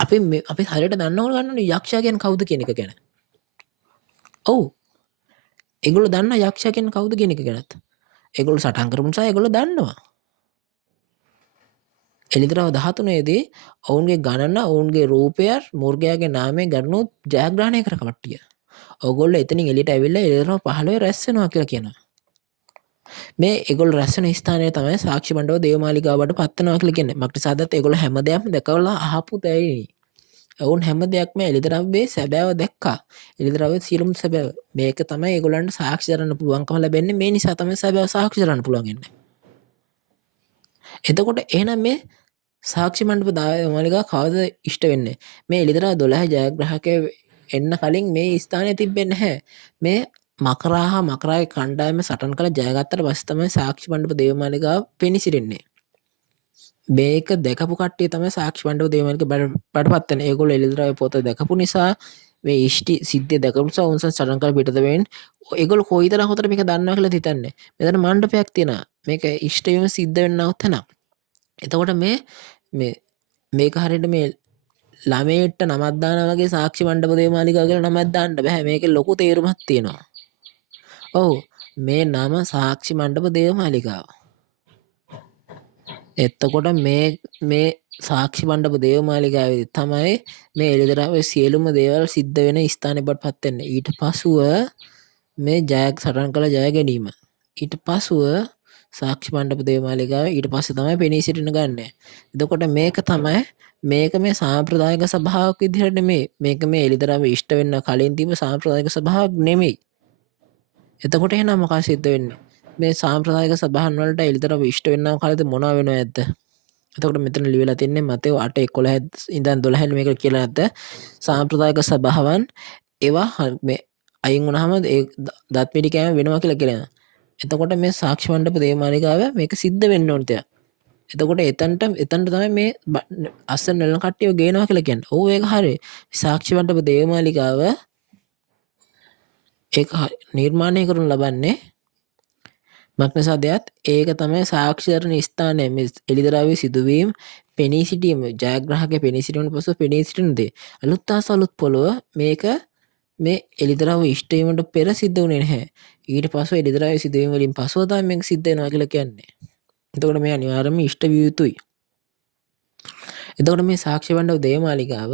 අපි හරියට දන්න ඕන ගන්න යක්ෂයා කියන්නේ කවුද කියන එක ගැන. ඔව්. ඒගොල්ලෝ දන්න යක්ෂයා කියන්නේ කවුද කියන එක ගැනත්. ඒගොල්ලෝ සටන් කරපු නිසා ඒගොල්ලෝ දන්නවා. එළිදරව් 13 දී ඔවුන්ගේ ගණන ඔවුන්ගේ රූපය මුර්ගයාගේ නාමයෙන් ගන්නු ජයග්‍රහණය කර කට්ටිය. ඕගොල්ලෝ එතනින් එළියට ඇවිල්ලා එළිදරව් 15 රැස් වෙනවා කියලා කියනවා. මේ ඒගොල්ලෝ රැස් වෙන ස්ථානය තමයි සාක්ෂි මණ්ඩප දේවමාලිගාවට පත් වෙනවා කියලා කියන්නේ. මක්නිසාදත් ඒගොල්ලෝ හැමදේම දැකලා අහපු දෙයි. ඔවුන් හැම දෙයක්ම එළිදරව්වේ සැබෑව දැක්කා. එළිදරව්වේ සියලුම සැබෑව. මේක තමයි ඒගොල්ලන්ට සාක්ෂි දරන්න පුළුවන්කම ලැබෙන්නේ. මේ නිසා තමයි සැබෑව සාක්ෂි දරන්න පුළුවන් වෙන්නේ. එතකොට එහෙනම් මේ සාක්ෂි මණ්ඩප දේවමාලිගාව කවද ඉෂ්ට වෙන්නේ? මේ එළිදරව් 12 ජයග්‍රාහකයෝ එන්න කලින් මේ ස්ථානය තිබෙන්නේ නැහැ. මේ මකරා හා මකරාගේ කණ්ඩායම සටන් කළ ජයගත්තට පස්සේ තමයි සාක්ෂි මණ්ඩප දේවමාලිගාව පෙනිසිරෙන්නේ. මේක දැකපු කට්ටිය තමයි සාක්ෂි මණ්ඩප දේවමාලිගාව බඩපත් වෙන්නේ. ඒගොල්ලෝ එළිදරව් පොත දැකපු නිසා මේ ඉෂ්ටි සිද්ධිය දැකපු නිසා උන්සන් සටන් කළ පිටත වෙන්නේ. ඒගොල්ලෝ කොයිතරම් හොතට මේක දන්නවා කියලා හිතන්නේ. මෙතන මණ්ඩපයක් තියෙනවා. මේක ඉෂ්ට වීම සිද්ධ වෙන්නව තැනක්. එතකොට මේක හරියට මේ ළමයට නමක් දානවා වගේ සාක්ෂි මණ්ඩප දේවමාලිගාව කියලා නමක් දාන්න බෑ. මේකේ ලොකු තේරුමක් තියෙනවා. ඔව් මේ නම සාක්ෂි මණ්ඩප දේවමාලිගාව. එතකොට මේ සාක්ෂි මණ්ඩප දේවමාලිගාවේදී තමයි මේ එළිදරව්වේ සියලුම දේවල් සිද්ධ වෙන ස්ථානෙ බඩපත් වෙන්නේ. ඊට පසුව මේ ජයක් සටන් කළ ජය ගැනීම. ඊට පසුව සාක්ෂි මණ්ඩප දේවමාලිගාව ඊට පස්සේ තමයි පෙනී සිටින ගන්න. එතකොට මේක මේ සාම්ප්‍රදායික සභාවක් විදිහට නෙමෙයි. මේක මේ එළිදරව්වේ ඉෂ්ට වෙන්න කලින් තිබ්බ සාම්ප්‍රදායික සභාවක් නෙමෙයි. එතකොට එහෙනම් මොකක්ද සිද්ධ වෙන්නේ? මේ සාම්ප්‍රදායික සභාන් වලට එළිදරව් ඉෂ්ට වෙන්නව කාලෙද මොනවා වෙනව ඇද්ද? එතකොට මෙතන ලියලා තින්නේ මතේ 8:11 ඉඳන් 12 මේක කියලා නැද්ද? සාම්ප්‍රදායික සභාවන් ඒවා මේ අයින් වුණාම ඒ දත් පිටි කෑම වෙනවා කියලා කියනවා. එතකොට මේ සාක්ෂි මණ්ඩප දේවමාලිගාව මේක සිද්ධ වෙන්න ඕන දෙයක්. එතකොට එතනට තමයි මේ අස්සන් නෙලන කට්ටියව ගේනවා කියලා කියන්නේ. ඔව් ඒක හරියි. සාක්ෂි මණ්ඩප දේවමාලිගාව ඒක නිර්මාණය කරනු ලබන්නේ මක්නිසාදයක් ඒක තමයි සාක්ෂි දරන ස්ථානය. මේ එළිදරව්වේ සිදුවීම් පෙනී සිටීම ජයග්‍රාහකයා පෙනී සිටීමෙන් පසුව පෙනී සිටින දේ. අලුත් ආස අලුත් පොළොව මේක මේ එළිදරව් ඉෂ්ට වීමට පෙර සිද්ධ වුණේ නැහැ. ඊට පස්ව එළිදරව්වේ සිදුවීම් වලින් පසුව තමයි මේක සිද්ධ වෙනවා කියලා කියන්නේ. එතකොට මේ අනිවාර්යයෙන්ම ඉෂ්ට විය යුතුයි. එතකොට මේ සාක්ෂි මණ්ඩප දේවමාලිගාව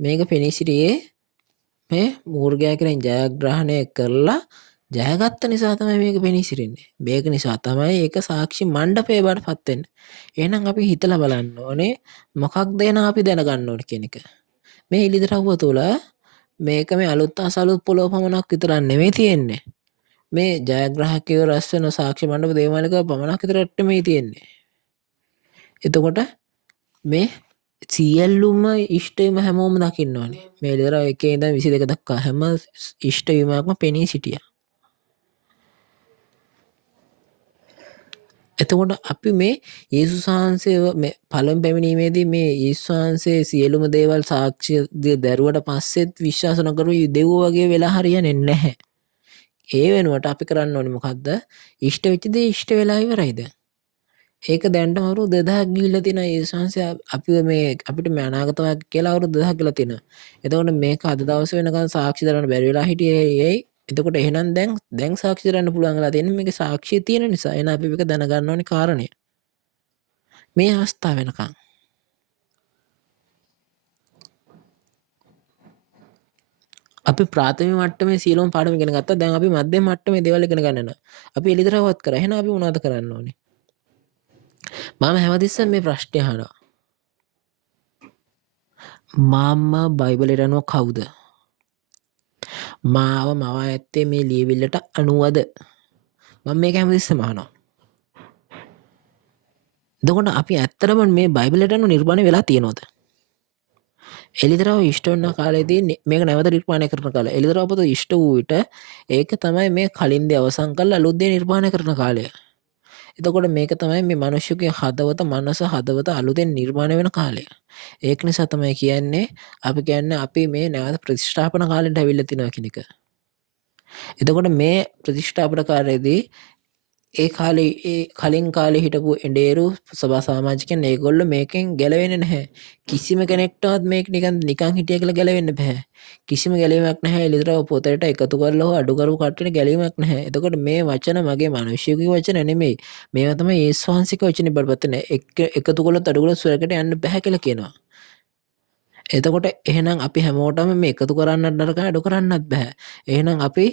මේක පෙනී සිටියේ මේ මූර්ගයා කෙනෙක් ජයග්‍රහණය කරලා ජයගත්ත නිසා තමයි මේක පෙනී සිටින්නේ. මේක නිසා තමයි ඒක සාක්ෂි මණ්ඩපය බඩපත් වෙන්නේ. එහෙනම් අපි හිතලා බලන්න ඕනේ මොකක්ද එන අපි දැනගන්න ඕනේ කියන එක. මේ එළිදරව්ව තුළ මේක මේ අලුත් ආස අලුත් පොළොව පමණක් විතරක් නෙමෙයි තියෙන්නේ. මේ ජයග්‍රාහකයෝ රැස් වෙන සාක්ෂි මණ්ඩප දේවමාලිගාව පමණක් විතරක් නෙමෙයි තියෙන්නේ. එතකොට මේ සියල්ලුම ඉෂ්ටවීම හැමෝම දකින්න ඕනේ. මේ එළිදරව් 1 ඉඳන් 22 දක්වා හැම ඉෂ්ටවීමක්ම පෙනී සිටියා. එතකොට අපි මේ යේසුස් වහන්සේ මේ පළමු පැමිණීමේදී මේ යේසුස් වහන්සේ සියලුම දේවල් සාක්ෂි දැරුවට පස්සෙත් විශ්වාස නොකරු දෙව්වෝ වගේ වෙලා හරියන්නේ නැහැ. ඒ වෙනුවට අපි කරන්න ඕනේ මොකද්ද? ඉෂ්ට වෙච්ච දේ ඉෂ්ට වෙලා ඉවරයි දැන්. ඒක දැන්ටම අවුරුදු 2000ක් ගිහිල්ලා තියෙනවා. යේසුස් වහන්සේ අපිව මේ අපිට මේ අනාගත වාක්‍ය කියලා අවුරුදු 2000ක් ගිලා තියෙනවා. එතකොට මේක අද දවසේ වෙනකන් සාක්ෂි දරන්න බැරි වෙලා හිටියේ ඇයි? එතකොට එහෙනම් දැන් සාක්ෂි දරන්න පුළුවන් වෙලා තියෙන්නේ මේකේ සාක්ෂිය තියෙන නිසා. එහෙනම් අපි මේක දැනගන්න ඕනේ කාරණේ. මේ අවස්ථාව වෙනකන් අපි ප්‍රාථමික මට්ටමේ සියලුම පාඩම් ඉගෙන ගත්තා. දැන් අපි මධ්‍යම මට්ටමේ දේවල් ඉගෙන ගන්න යනවා. අපි එළිදරව්වත් කරා. එහෙනම් අපි මොනවද කරන්න ඕනේ? මම හැමතිස්සෙම මේ ප්‍රශ්නේ අහනවා. මාම්මා බයිබලයට අනුව කවුද? මාව මවා ඇත්තේ මේ ලියවිල්ලට අනුවද? මම මේක හැමතිස්සෙම අහනවා. එතකොට අපි ඇත්තටම මේ බයිබලයට අනුව නිර්මාණය වෙලා තියෙනවද? එළිදරව් ඉෂ්ට වෙන කාලේදී මේක නැවත නිර්මාණය කරන කාලය. එළිදරව් පොත ඉෂ්ට වූ විට ඒක තමයි මේ කලින් දේ අවසන් කරලා අලුත් දේ නිර්මාණය කරන කාලය. එතකොට මේක තමයි මේ මිනිස්සුගේ හදවත මනස හදවත අලුතෙන් නිර්මාණය වෙන කාලය. ඒක නිසා තමයි කියන්නේ අපි මේ නැවත ප්‍රතිෂ්ඨාපන කාලෙට ඇවිල්ලා තිනවා කියන එක. එතකොට මේ ප්‍රතිෂ්ඨාපන කාලයේදී ඒ කාලේ ඒ කලින් කාලේ හිටපු එඬේරු සභා සමාජිකයන් ඒගොල්ලෝ මේකෙන් ගැලවෙන්නේ නැහැ. කිසිම කෙනෙක්ටවත් මේක නිකන් හිටිය කියලා ගැලවෙන්න බෑ. කිසිම ගැලවීමක් නැහැ. එළිදරව් පොතට එකතු කරලා හෝ අඩු කරපු කට්ටියට ගැලවීමක් නැහැ. එතකොට මේ වචන මගේ මිනිස්සුගේ වචන නෙමෙයි. මේවා තමයි යේසුස් වහන්සේගේ වචනේ බලපත් නැහැ. එකතු කළොත් අඩු කළොත් ස්වර්ගයට යන්න බෑ කියලා කියනවා. එතකොට එහෙනම් අපි හැමෝටම මේ එකතු කරන්නත් නරකයි අඩු කරන්නත් බෑ. එහෙනම් අපි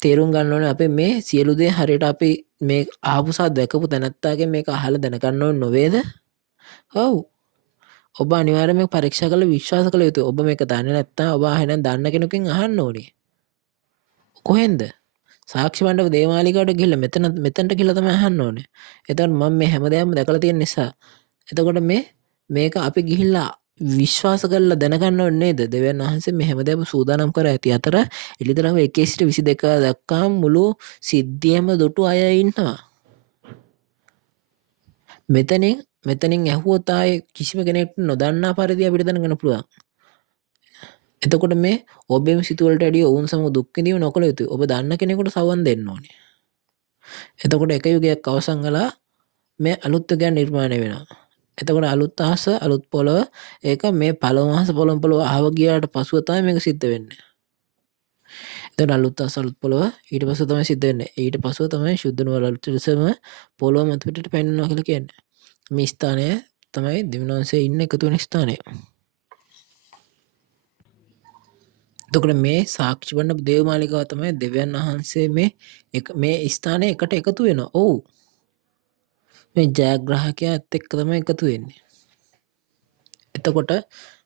තේරුම් ගන්න ඕනේ අපි මේ සියලු දේ හරියට අපි මේ ආපුසා දැකපු තැනැත්තාගෙන් මේක අහලා දැනගන්න ඕනේ නොවේද? ඔව්. ඔබ අනිවාර්යයෙන් මේක පරීක්ෂා කරලා විශ්වාස කළ යුතුයි. ඔබ මේක දන්නේ නැත්නම් ඔබ එහෙනම් දන්න කෙනෙකුගෙන් අහන්න ඕනේ. කොහෙන්ද? සාක්ෂි මණ්ඩප දේවාලිකාවට ගිහිල්ලා මෙතනට ගිහිල්ලා තමයි අහන්න ඕනේ. එතකොට මම මේ හැමදේම දැකලා තියෙන නිසා. එතකොට මේක අපි ගිහිල්ලා විශ්වාස කරලා දැනගන්න ඕනේ නේද? දෙවියන් වහන්සේ මේ හැමදේම සූදානම් කර ඇති අතර එළිදරව් 1 සිට 22 දක්වා මුළු සිද්ධියම දුටු අය ඉන්නවා. මෙතනින් ඇහුවොත් ආයේ කිසිම කෙනෙක්ට නොදන්නා පරිදි අපිට දැනගන්න පුළුවන්. එතකොට මේ ඔබේම සිතුවලට වැඩිය ඔවුන් සමග දුක් විඳීම නොකළ යුතුයි. ඔබ දන්න කෙනෙකුට සවන් දෙන්න ඕනේ. එතකොට එක යුගයක් අවසන් වෙලා මේ අලුත් යුගයක් නිර්මාණය වෙනවා. එතකොට අලුත් අහස අලුත් පොළව ඒක මේ පළමු අහස පොළොව ආව ගියාට පසුව තමයි මේක සිද්ධ වෙන්නේ. එතකොට අලුත් අහස අලුත් පොළව ඊට පස්ව තමයි සිද්ධ වෙන්නේ. ඊට පස්ව තමයි ශුද්ධ නුවර අලුත් ඉරසම පොළොව මත පිටට පැනනවා කියලා කියන්නේ. මේ ස්ථානය තමයි දෙවියන් වහන්සේ ඉන්න එකතු වෙන ස්ථානය. එතකොට මේ සාක්ෂි මණ්ඩප දේවමාලිකාව තමයි දෙවියන් වහන්සේ මේ ස්ථානයේ එකට එකතු වෙනවා. ඔව්. මේ ජයග්‍රාහකයාත් එක්ක තමයි එකතු වෙන්නේ. එතකොට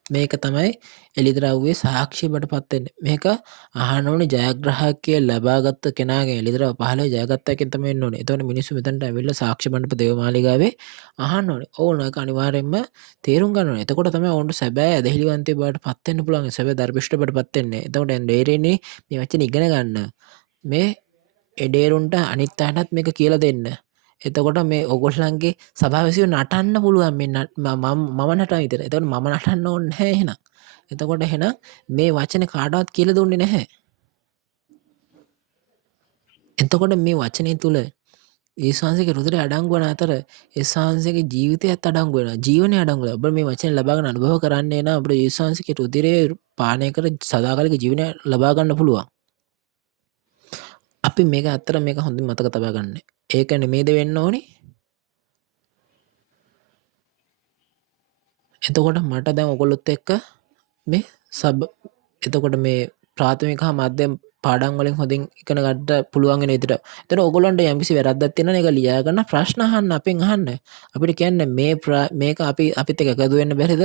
මේක තමයි එළිදරව්වේ සාක්ෂිය බඩපත් වෙන්නේ. මේක අහන්න ඕනේ ජයග්‍රාහකය ලබාගත් කෙනාගේ එළිදරව් 15 ජයගත්තා කියන තමයි එන්න ඕනේ. එතකොට මිනිස්සු මෙතනට ඇවිල්ලා සාක්ෂි මණ්ඩප දේවමාලිකාවේ අහන්න ඕනේ. ඕන එක අනිවාර්යෙන්ම තේරුම් ගන්න ඕනේ. එතකොට තමයි ඔවුන්ට සැබෑ ඇදහිලිවන්තයෙක් බවට පත් වෙන්න පුළුවන්. සැබෑ ධර්මිෂ්ඨ බවට පත් වෙන්නේ. එතකොට එඬේරෙන්නේ මේ වචන ඉගෙන ගන්න. මේ එඬේරුන්ට අනිත් අයටත් මේක කියලා දෙන්න. එතකොට මේ ඔගොල්ලන්ගේ සභාවැසියෝ නටන්න පුළුවන් මේ මම නටන විතර. එතකොට මම නටන්න ඕනේ නැහැ එහෙනම්. එතකොට එහෙනම් මේ වචනේ කාටවත් කියලා දුන්නේ නැහැ. එතකොට මේ වචනේ තුල යේසුස් වහන්සේගේ රුධිරය අඩංගු වන අතර යේසුස් වහන්සේගේ ජීවිතයත් අඩංගු වෙනවා. ජීවනය අඩංගු වෙනවා. ඔබ මේ වචනේ ලබාගෙන අනුභව කරන්නේ නම් අපිට යේසුස් වහන්සේගේ රුධිරය පානය කර සදාකාලික ජීවනය ලබා ගන්න පුළුවන්. අපි මේක අතර මේක හොඳින් මතක තබා ගන්න. ඒක නෙමේද වෙන්න ඕනේ. එතකොට මට දැන් ඔයගොල්ලොත් එක්ක මේ එතකොට මේ ප්‍රාථමික හා මධ්‍යම පාඩම් වලින් හොඳින් ඉගෙන ගන්න පුළුවන් වෙන විදිහට. එතකොට ඔයගොල්ලන්ට යම්කිසි වැරද්දක් තියෙනවා නම් ඒක ලියා ගන්න ප්‍රශ්න අහන්න අපෙන් අහන්න. අපිට කියන්නේ මේක අපිත් එක්ක එකතු වෙන්න බැරිද?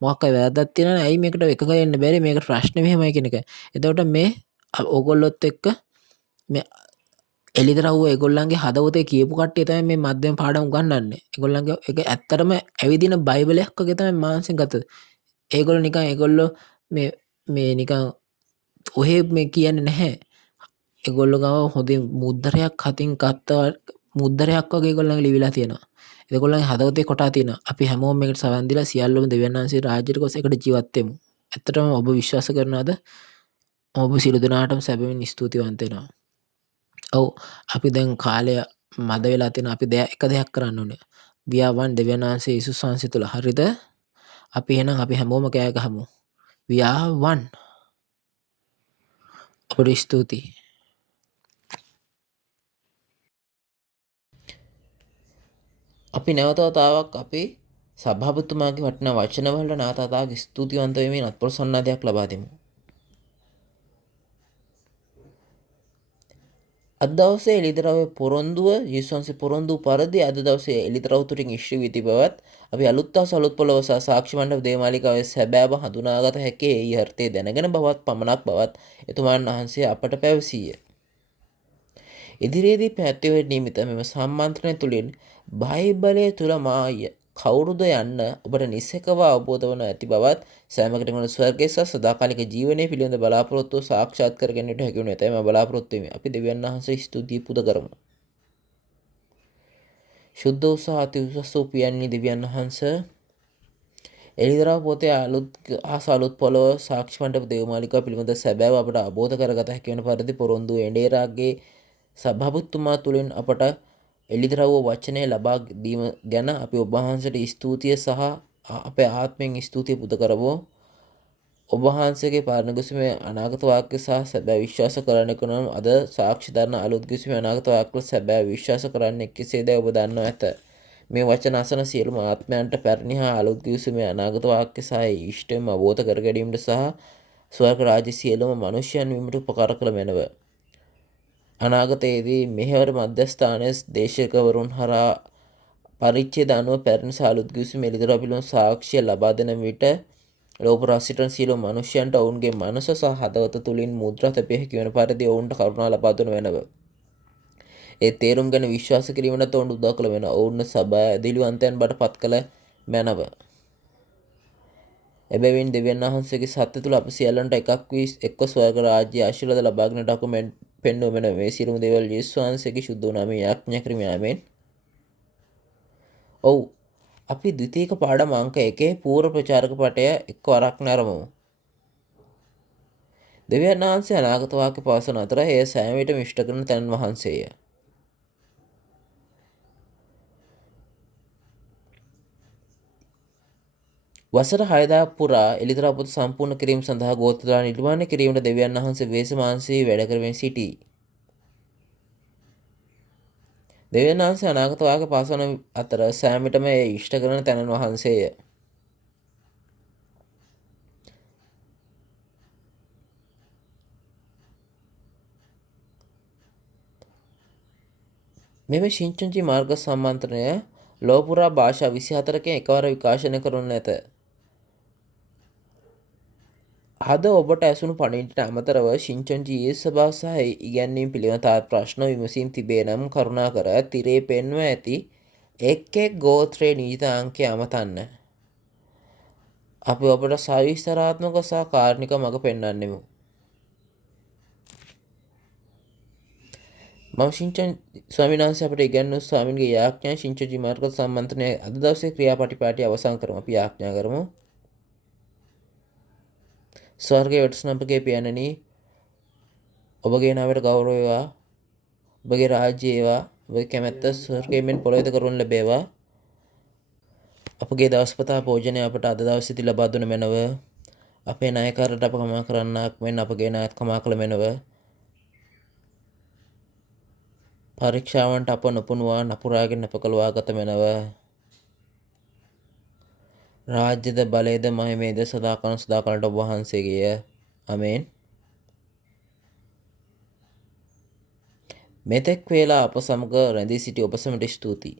මොකක් හරි වැරද්දක් තියෙනවා නම් ඇයි මේකට එකතු වෙන්න බැරි? මේකට ප්‍රශ්නේ මෙහෙමයි කියන එක. එතකොට මේ ඔයගොල්ලොත් එක්ක මේ එළිදරව්ව ඒගොල්ලන්ගේ හදවතේ කියපු කට්ටිය තමයි මේ මධ්‍යම පාඩම් උගන්වන්නේ. ඒගොල්ලන්ගේ ඒක ඇත්තටම ඇවිදින බයිබලයක් වගේ තමයි මානසික ගත. ඒගොල්ලෝ මේ නිකන් ඔහේ මේ කියන්නේ නැහැ. ඒගොල්ලෝ ගාව හොඳින් මුද්දරයක් හතින් ගත්තා මුද්දරයක් වගේ ඒගොල්ලන්ගේ ලියවිලා තියෙනවා. ඒගොල්ලන්ගේ හදවතේ කොටා තියෙනවා. අපි හැමෝම මේකට සවන් දීලා සියල්ලම දෙවියන් වහන්සේ රාජ්‍යයට ගොස් එකට ජීවත් වෙමු. ඇත්තටම ඔබ විශ්වාස කරනවද? ඔබ සියලු දෙනාටම සැබවින් ස්තුතිවන්ත වෙනවා. ඔව් අපි දැන් කාලය මද වෙලා තියෙනවා. අපි එක දෙයක් කරන්න ඕනේ. We are one දෙවියන් වහන්සේ යේසුස් වහන්සේ තුල. හරිද? අපි එහෙනම් අපි හැමෝම කෑ ගහමු. We are one. අපට ස්තුතියි. අපි නැවත වතාවක් අපේ සභාපතිතුමාගේ වටිනා වචනවලට නැවත වතාවක් ස්තුතිවන්ත වෙමින් අත්පොසන්නාදයක් ලබා දෙමු. අද දවසේ එළිදරව්වේ පොරොන්දුව යේසුස් වහන්සේ පොරොන්දු පරිදි අද දවසේ එළිදරව් තුලින් ඉෂ්ටි වී තිබවත් අපි අලුත් හා අලුත් පොළොව සහ සාක්ෂි මණ්ඩප දේවාලිකාවේ සැබෑව හඳුනාගත හැකි ඒ අර්ථය දැනගෙන බවත් පමණක් බවත් එතුමාන් වහන්සේ අපට පැවසීය. ඉදිරියේදී පැවැත්විය නියමිත මෙම සම්මන්ත්‍රණය තුළින් බයිබලය තුළ මාය කවුරුද යන්න ඔබට නිසකව අවබෝධ වන ඇති බවත් සෑමකටම ස්වර්ගයේ සහ සදාකාලික ජීවනයේ පිළිබඳ බලාපොරොත්තුව සාක්ෂාත් කර ගැනීමට හැකි වනු ඇතැයි මම බලාපොරොත්තු වෙමි. අපි දෙවියන් වහන්සේ ස්තුතියි පුද කරමු. ශුද්ධ වූ සහ අති උසස් වූ පියන්නේ දෙවියන් වහන්සේ එළිදරව් පොතේ අලුත් පොළොව සාක්ෂි මණ්ඩප දේවමාලිකාව පිළිබඳ සැබෑව අපට අවබෝධ කරගත හැකි වන පරිදි පොරොන්දු එඬේරාගේ සභාපතිතුමා තුළින් අපට එළිදරව් වචනය ලබා දීම ගැන අපි ඔබ වහන්සේට ස්තුතිය සහ අපේ ආත්මයෙන් ස්තුතිය පුද කරමු. ඔබ වහන්සේගේ පාරණ ගුසුමේ අනාගත වාක්‍ය සහ සැබෑ විශ්වාස කරන්න කනම් අද සාක්ෂි දරන අලුත් ගුසුමේ අනාගත වාක්‍ය සැබෑ විශ්වාස කරන්නේ කෙසේදයි ඔබ දන්නවා ඇත. මේ වචන අසන සියලුම ආත්මයන්ට පැරණි හා අලුත් ගුසුමේ අනාගත වාක්‍ය සහ ඉෂ්ටම අවබෝධ කර ගැනීමට සහ ස්වර්ග රාජ්‍ය සියලුම මනුෂ්‍යයන් වීමට උපකාර කළ මැනව. අනාගතයේදී මෙහෙවර මධ්‍යස්ථානයේ දේශකවරුන් හරහා පරිච්ඡේද 90 පැරණි සහ අලුත් ගුසුමේ එළිදරව් පිළිබඳ සාක්ෂිය ලබා දෙන විට ලෝපුරා සිටින සියලුම මනුෂ්‍යයන්ට ඔවුන්ගේ මනස සහ හදවත තුළින් මුද්‍රා තැබිය හැකි වන පරිදි ඔවුන්ට කරුණා ලබා දෙනු වෙනව. ඒ තේරුම් ගැන විශ්වාස කිරීමට ඔවුන්ට උදව් කළ වෙන ඔවුන් සබා දිලිවන්තයන් බවට පත් කළ මැනව. එබැවින් දෙවියන් වහන්සේගේ සත්‍ය තුළ අප සියල්ලන්ට එකක් වී එක්ව ස්වර්ග රාජ්‍ය ආශිර්වාද ලබාගෙන ඩොක්යුමන්ට් පෙන්වුම වෙන මේ සියලුම දේවල් යේසුස් වහන්සේගේ ශුද්ධ නාමයෙන් යාඥා කරමි. ආමෙන්. ඔව් අපි ද්විතීයික පාඩම අංක 1 පූර්ව ප්‍රචාරක පටය එක්වරක් නරමු. දෙවියන් වහන්සේ අනාගත වාක්‍ය පවසන අතර එය සෑම විටම ඉෂ්ට කරන තැන් වහන්සේය. වසර 6000ක් පුරා එළිදරව් පොත සම්පූර්ණ කිරීම සඳහා ගෝත්‍රදා නිර්මාණය කිරීමට දෙවියන් වහන්සේ වේස මාංශී වැඩ කරමින් සිටී. දෙවියන් වහන්සේ අනාගත වාක්‍ය පවසන අතර සෑම විටම එය ඉෂ්ට කරන තැන් වහන්සේය. මෙම ශිංචන්ජි මාර්ග සම්මන්ත්‍රණය ලෝපුරා භාෂා 24කින් එකවර විකාශනය කරනු නැත. අද ඔබට ඇසුණු පණිවිඩයට අමතරව ශිංචන්ජි යේසුස් සභාව සහ ඉගැන්වීම් පිළිබඳ තවත් ප්‍රශ්න විමසීම් තිබේ නම් කරුණාකර තිරේ පෙන්ව ඇති 1 ගෝත්‍රයේ නීති අංකය අමතන්න. අපි ඔබට සවිස්තරාත්මක සහ කාරුණික මඟ පෙන්වන්නෙමු. මම ශිංචන් ස්වාමීන් වහන්සේ අපට ඉගැන්වූ ස්වාමීන්ගේ යාඥා ශිංචන්ජි මාර්ග සම්මන්ත්‍රණය අද දවසේ ක්‍රියාපටිපාටි අවසන් කරමු. අපි යාඥා කරමු. ස්වර්ගයේ වටසන අපගේ පියාණනි, ඔබගේ නාමයට ගෞරව වේවා. ඔබගේ රාජ්‍යය වේවා. ඔබගේ කැමැත්ත ස්වර්ගයෙන් මෙන් පොළොවේද කරවනු ලැබේවා. අපගේ දවස්පතා භෝජනය අපට අද දවසේදී ලබා දුන මැනව. අපේ නායකයන්ට අප කමා කරන්නාක් මෙන් අපගේ නායකත් කමා කළ මැනව. පරීක්ෂාවන්ට අප නොපුණුවා නපුරාගෙන අප කළවා ගත මැනව. රාජ්‍යද බලයද මහිමේද සදාකාලට ඔබ වහන්සේගේය. ආමේන්. මෙතෙක් වේලා අප සමග රැඳී සිටි ඔබ සැමට ස්තුතියි.